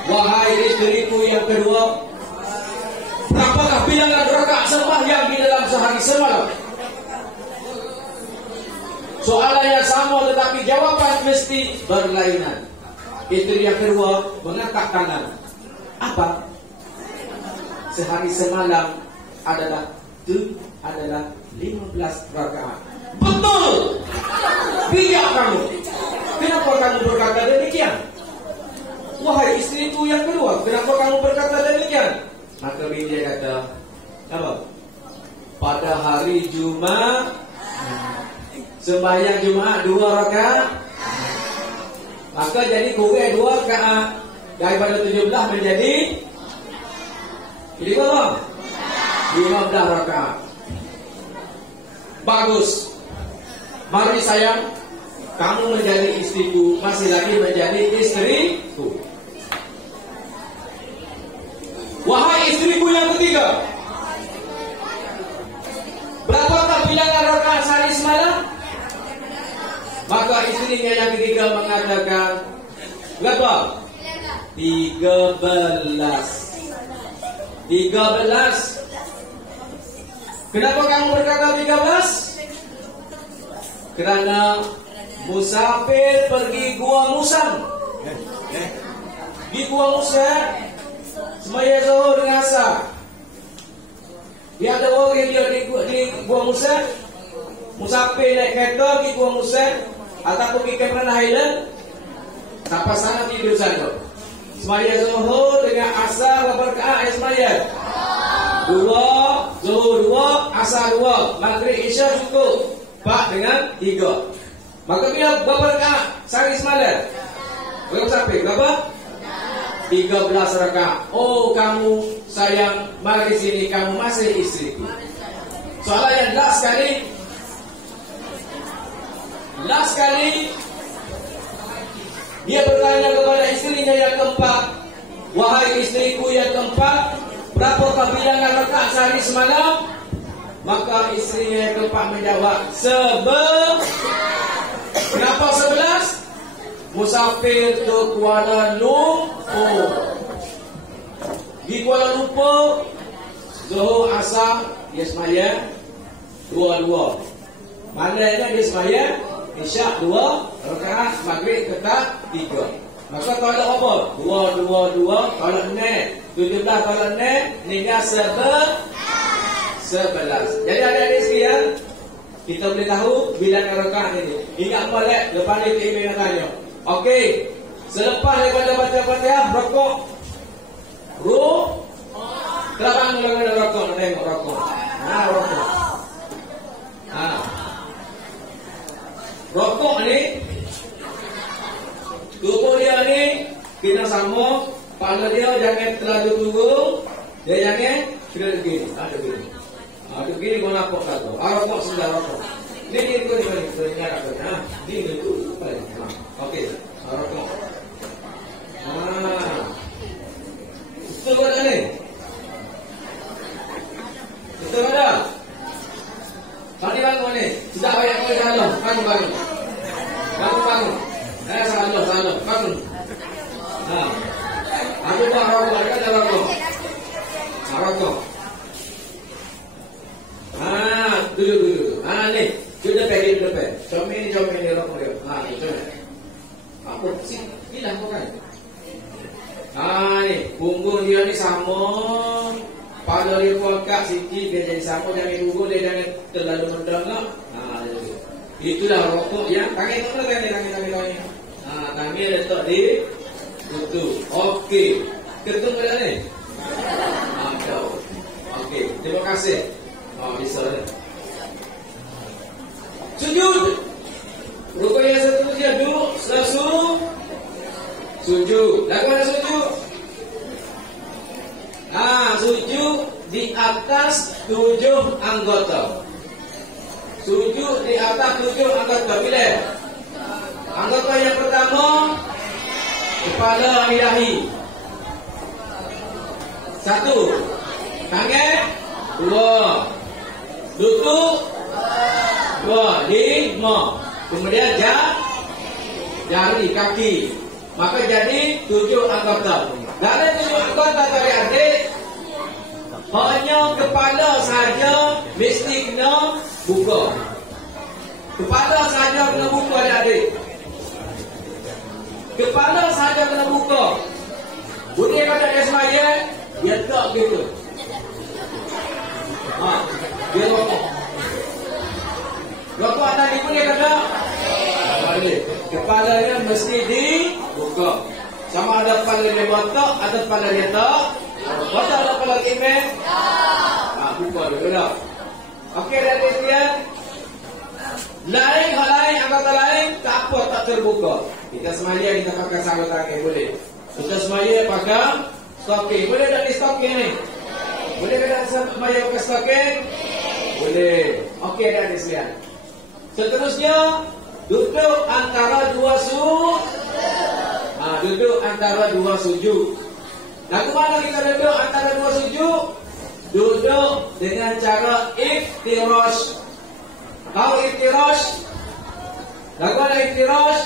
Wahai istriku yang kedua, berapakah bilangan rakaat sembahyang di dalam sehari semalam? Soalannya sama tetapi jawaban mesti berlainan. Istri yang kedua mengangkat tangan. Apa? Sehari semalam adalah 15 rakaat. Betul. Bijak kamu. Kenapa kamu berkata demikian? Wahai istriku yang kedua, kenapa kamu berkata demikian? Maka dia kata, apa? Pada hari Jumat sembahyang Jumat 2 rakaat, maka jadi kurang 2 rakaat daripada 17 menjadi berapa? 15 rakaat. Bagus. Mari sayang, kamu menjadi istriku, masih lagi menjadi istriku. Wahai istriku yang ketiga, berapakah bilangan rakaat sehari semalam? Maka istrinya yang ketiga mengatakan, berapa? 13. Kenapa kamu berkata 13? Kerana musafir pergi Gua Musang. Di Gua Musang semaya zuhur dengan asar. Dia ada orang yang dia di Gua Musang, musafir naik kereta pergi Gua Musang atau pergi Cameron Highland, sampai sana tidur sana. Semaya zuhur dengan asar berapa rakaat semaya? 2, zuhur 2, asar 2, maghrib isya cukup 4 dengan 3. Maka bila berapa rakaat sehari semalam? Berapa sampai? Berapa? 13 rakaat. Oh kamu sayang, mari sini, kamu masih istriku. Soalan yang last sekali, dia bertanya kepada istrinya yang keempat, wahai istriku yang keempat, berapakah bilangan rakaat sehari semalam? Maka istrinya yang keempat menjawab, 11. Kenapa 11? Musafir ke Kuala Lumpur. Di Kuala Lumpur, zuhur asar dia semaya 2. Maknanya dia semaya isyak 2 rakaat, maghrib tetap 3. Maka tolak apa? 2 tolak 6, 17 tolak 6 tinggal 11. Jadi adik-adik sekalian, kita boleh tahu bilangan rakaat ini. Ingat balik lepas ni Tik Imin nak tanya. Okey, selepas daripada baca Fatihah, rokok. Kenapa kamu ada rokok? Nak tengok rokok. Rokok. Rokok ni, tubuh dia ni kena sama. Kepala dia jangan terlalu turun, dia jangan kena begini. Ada begini. Ada begini kau nampak tak tu? Rokok sudah rokok. Ini kau ingat apa? Ini tu. Okey, rokok. Betul tak ni? Betul tak? Tadi bangun ni. Sudah banyak kau jalan. Bangun. Salah. Bangun. Aku tak rokok. Ada rokok. Rokok. Dulu. Ni. Dia depan. Comel ni rokok dia. Itu. Apa sih? Hilang kau kan? Ni. Punggung dia ni sama. Pada dia kuangkat sikit, dia jadi sama. Jangan tunggu, dia jangan terlalu mendengak. Itulah rokok yang tangan mana kan? Tangan. Tangan letak di tutup. Okey. Ketung ke ni? Okey. Terima kasih. Oh, bisa dah. Sujud. Rukun yang seterusnya duduk setelah sujud. Lakukan sujud. Sujud di atas 7 anggota. Sujud di atas 7 anggota. Bila? Anggota yang pertama, kepala ilahi. 1. Tangan. 2. Lutut. 2. 5. Kemudian jari kaki. Maka jadi 7 anggota. Dari 7 anggota adik-adik, hanya kepala saja mesti kena buka. Kepala saja kena buka adik-adik. Kepala saja kena buka. Bunyi kata dia semaya, dia tak gitu. Dia rokok. Rokok tadi pun dia kata balik. Kepalanya mesti dibuka. Sama ada kepala dia botak, ada kepala dia tak. Botak ada kepala kimeh. Buka dulu dah. Okey dah dia. Lain hal lain, anggota lain tak apa tak terbuka. Kita semaya kita pakai sarung tangan boleh. Kita semaya pakai stocking. Boleh tak di stocking ni? Boleh tak semaya pakai stocking? Boleh. Okey dah di sini. Seterusnya duduk antara 2 sujud. Duduk antara 2 sujud. Lagu mana kita duduk antara 2 sujud? Duduk dengan cara iftirash. Tahu iftirash? Lagu mana iftirash?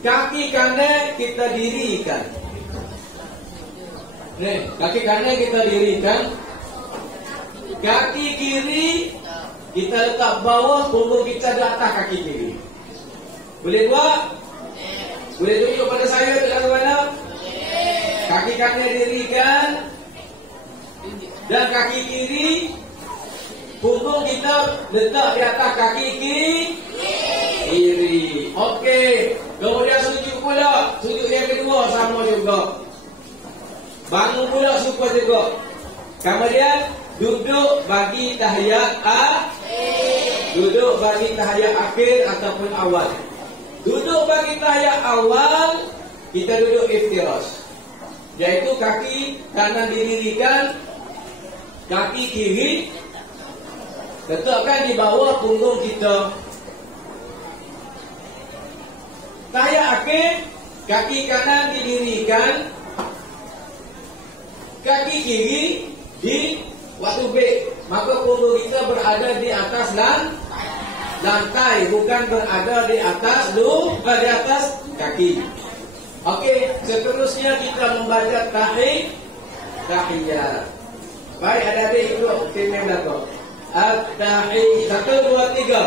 Kaki kanan kita dirikan. Nih, kaki kanan kita dirikan. Kaki kiri kita letak bawah, punggung kita di atas kaki kiri. Boleh buat? Boleh tunjuk pada saya lagu mana? Kaki kanan dirikan dan kaki kiri, punggung kita letak di atas kaki kiri. Okey. Kemudian sujud pula. Sujud yang kedua sama juga. Bangun pula suka juga. Kemudian duduk bagi tahiyat duduk bagi tahiyat akhir ataupun awal. Duduk bagi tahiyat awal, kita duduk iftirash. Yaitu kaki kanan didirikan, kaki kiri letakkan di bawah punggung kita. Tahiyat akhir, kaki kanan didirikan, kaki kiri di waktu baik. Maka punggung kita berada di atas lantai, bukan berada di atas di atas kaki. Okey, seterusnya kita membaca tahiyat. Baik, adik-adik ikut tim yang belakang. At-tahiyat 1, 2, 3.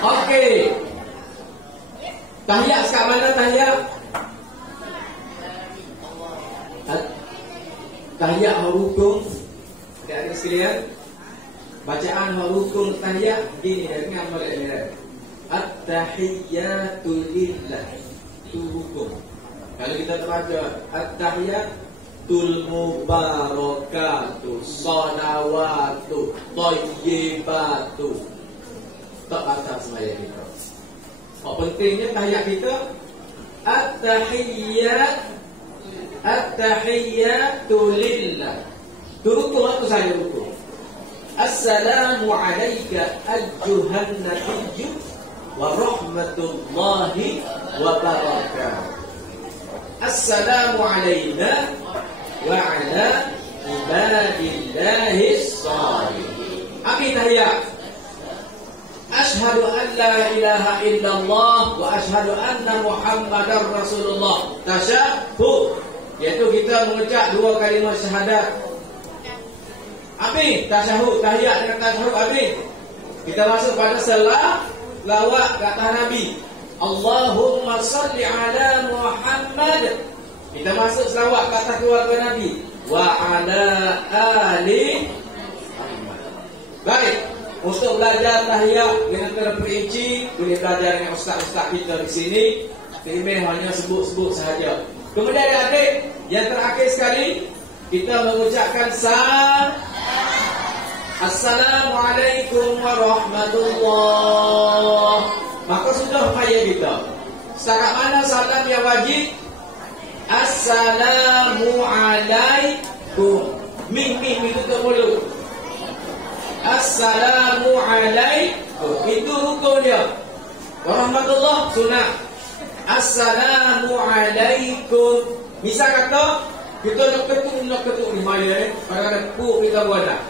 Okey. Tahiyat sekat mana tahiyat? Tahiyat rukun. Adik-adik sekalian, bacaan rukun tahiyat gini dengan molek ni. At-tahiyyatu lillah. Itu rukun. Kalau kita baca at-tahiyatul mubarakatuh, salawatu, thayyibatu. Tak baca semaya kita. Pentingnya tahiyat kita at-tahiyyatu lillah. Rukun apa saja rukun. Assalamu alayka ayyuhan nabiyyu wa rahmatullahi wa barakatuh. Assalamu alayna wa ala ibadillah ibadillahis shalihin. Amin tahiyat. Asyhadu an la ilaha illallah wa asyhadu anna Muhammadar Rasulullah. Tasyahhud, yaitu kita mengucap dua kalimah syahadat. Amin. Tasyahud, tahiyat dengan tasyahud. Amin. Kita masuk pada selawat ke atas Nabi. Allahumma salli ala Muhammad. Kita masuk selawat ke atas keluarga Nabi. Wa ala ali Muhammad. Baik. Untuk belajar tahiyat dengan terperinci, boleh belajar dengan ustaz-ustaz kita di sini. Email hanya sebut-sebut sahaja. Kemudian adik, yang terakhir sekali, kita mengucapkan Assalamualaikum warahmatullahi. Maka sudah upaya kita. Setakat mana salam yang wajib? Assalamualaikum. Mim tutup mulut. Assalamualaikum. Itu rukunnya. Warahmatullah sunnah. Assalamualaikum. Misal kata kita nak ketuk ni maya pada ada pu kita buat dah.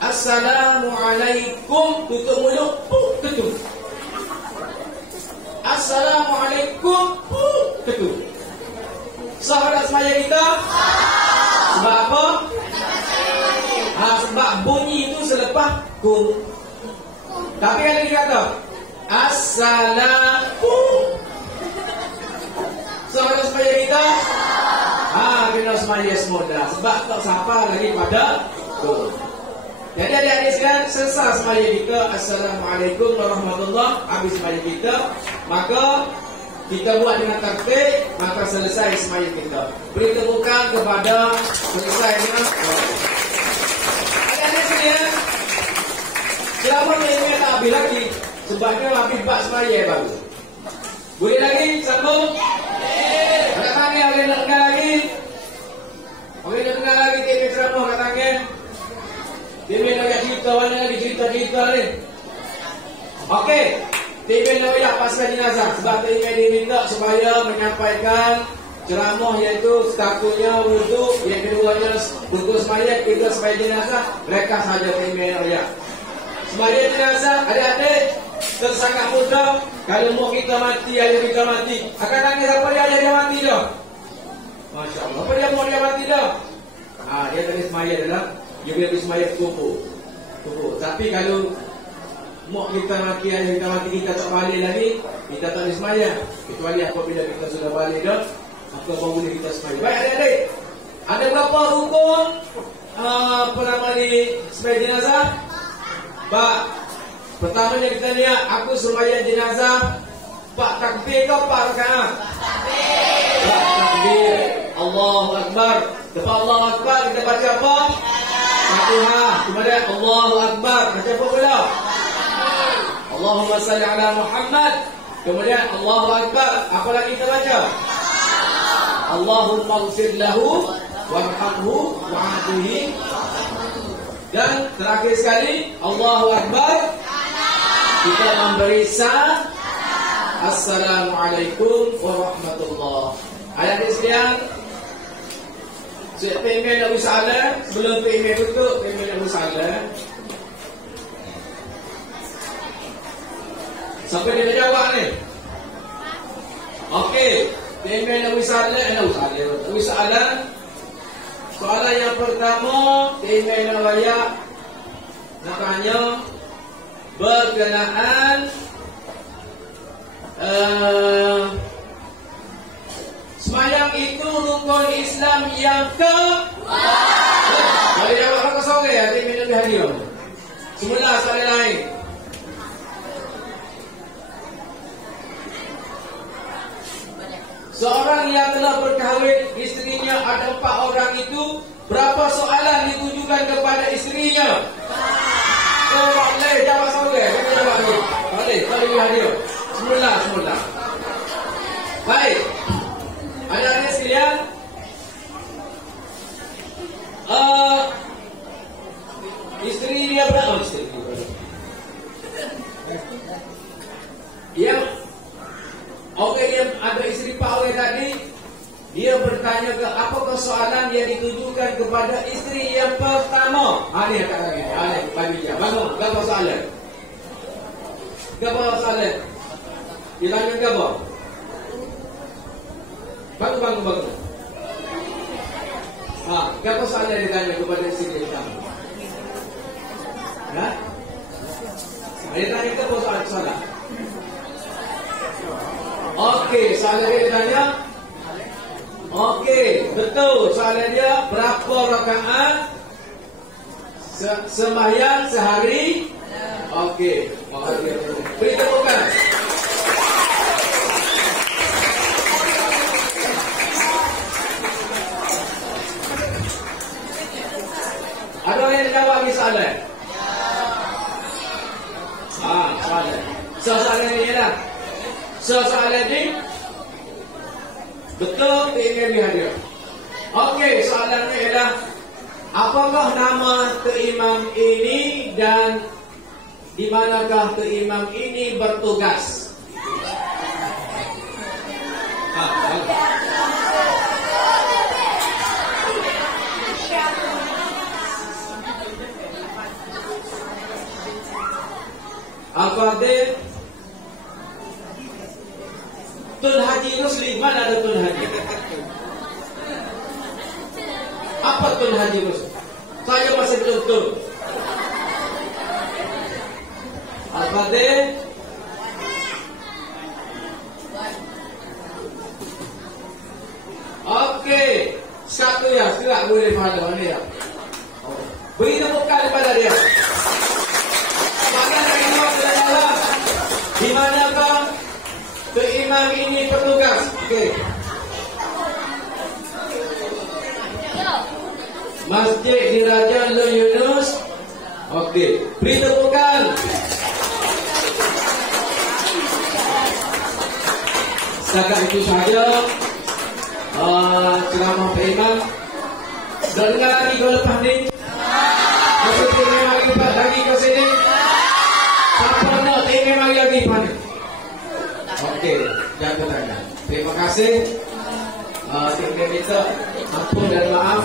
Assalamualaikum, tutup mulut, ketuk. Assalamualaikum, ketuk. Sahabat semaya kita. Sebab apa? Sebab bunyi itu selepas kum. Tapi ada dia kata Assalamu. Sahabat semaya kita. Kena semaya semua dah. Sebab tak siapa lagi pada kum. Jadi adik-adik sekalian, selesai semaya kita Assalamualaikum warahmatullahi. Habis semaya kita, maka kita buat dengan tertib, maka selesai semaya kita. Beri tepukan kepada selesai dengan adik-adik sekalian. Selama ini tak habis lagi, sebabnya habis bab semaya baru. Boleh lagi sambung? Kat tangan boleh nak dengar lagi? Boleh nak dengar lagi TV ceramah kat tangan? TV nak cerita mana lagi cerita-cerita ni? Okey. TV nak ayat pasal jenazah. Sebab TV diminta supaya menyampaikan ceramah iaitu statusnya wuduk, yang keduanya wuduk semaya, kita semaya jenazah, mereka saja TV nak ayat. Semaya jenazah, adik-adik tersangat muda. Kalau mau kita mati, ayah kita mati. Akan tanya siapa dia ayah dia mati dah? Masya Allah. Apa dia mau dia mati dah? Dia tadi semaya adalah dia boleh semaya kubur. Tapi kalau mak kita mati, ayah kita mati, kita tak balik lagi, kita tak boleh semaya. Kecuali apabila kita sudah balik dah, maka baru boleh kita semaya. Baik adik-adik, ada berapa rukun apa nama di semaya jenazah? Pertamanya kita lihat aku sembahyang jenazah. Pak takbir ke Pak rakaat? Pak takbir. Allahu Akbar. Lepas Allahu Akbar kita baca apa? Fatihah. Kemudian Allahu Akbar. Baca apa pula? Allahumma salli ala Muhammad. Kemudian Allahu Akbar. Apa lagi kita baca? Allahumma ighfir lahu warhamhu wa'afihi. Dan terakhir sekali Allahu Akbar. Kita memberi salam. Assalamualaikum warahmatullahi. Adik-adik sekalian, saya pengen nak usahalah. Sebelum pengen tutup, pengen nak usahalah. Sampai dia nak jawab ni. Okey, pengen nak usahalah. Soalan yang pertama, pengen nak bayak, nak tanya berkenaan sembahyang itu rukun Islam yang ke? Boleh jawab orang sore ya, dia lebih hadir. Semula soalan lain. Seorang yang telah berkahwin, isterinya ada 4 orang itu, berapa soalan ditujukan kepada isterinya? Boleh jawab sore, jangan jawab ni. Boleh, kalau dia hadir. Semula. Baik. Adik-adik sekalian, isteri dia berapa? Yang orang yang ada isteri Pak Awet tadi, dia bertanya ke apakah soalan yang ditujukan diberikan kepada isteri yang pertama. Ni kat lagi. Ni bagi dia. Bangun. Berapa soalan? Berapa soalan? Ditanya berapa? Bangun. Berapa soalan ditanya kepada isteri yang pertama? Dia tanya berapa soalan? Okey, soalan dia ditanya. Okey, betul. Soalan dia, berapa rakaat sembahyang sehari? Okey, beri tepukan. Ada yang jawab ni soalan? Soalan. Soalan ni lah. Soalan ni betul ingin dihadir. Okey, soalannya ialah apakah nama keimam ini dan di manakah keimam ini bertugas? Apa dia? Tun Haji Rusli, mana ada Tun Haji? Apa Tun Haji Rusli? Saya masih belum tahu. Apa dia? Okey, satu ya, silap boleh pada mana ya? Beri tepukan kepada dia. Maka lagi jawab adalah di manakah keimam ini bertugas? Okey. Masjid di Raja Nur Yunus. Okey, beri tepukan. Setakat itu sahaja ceramah Pak Imam. Dah dengar lagi dua lepas ni? Masuk tinggal lagi lepas lagi ke sini? Siapa nak tinggal lagi mana? Okey, jangan tanya. Terima kasih. Tinggal minta ampun dan maaf.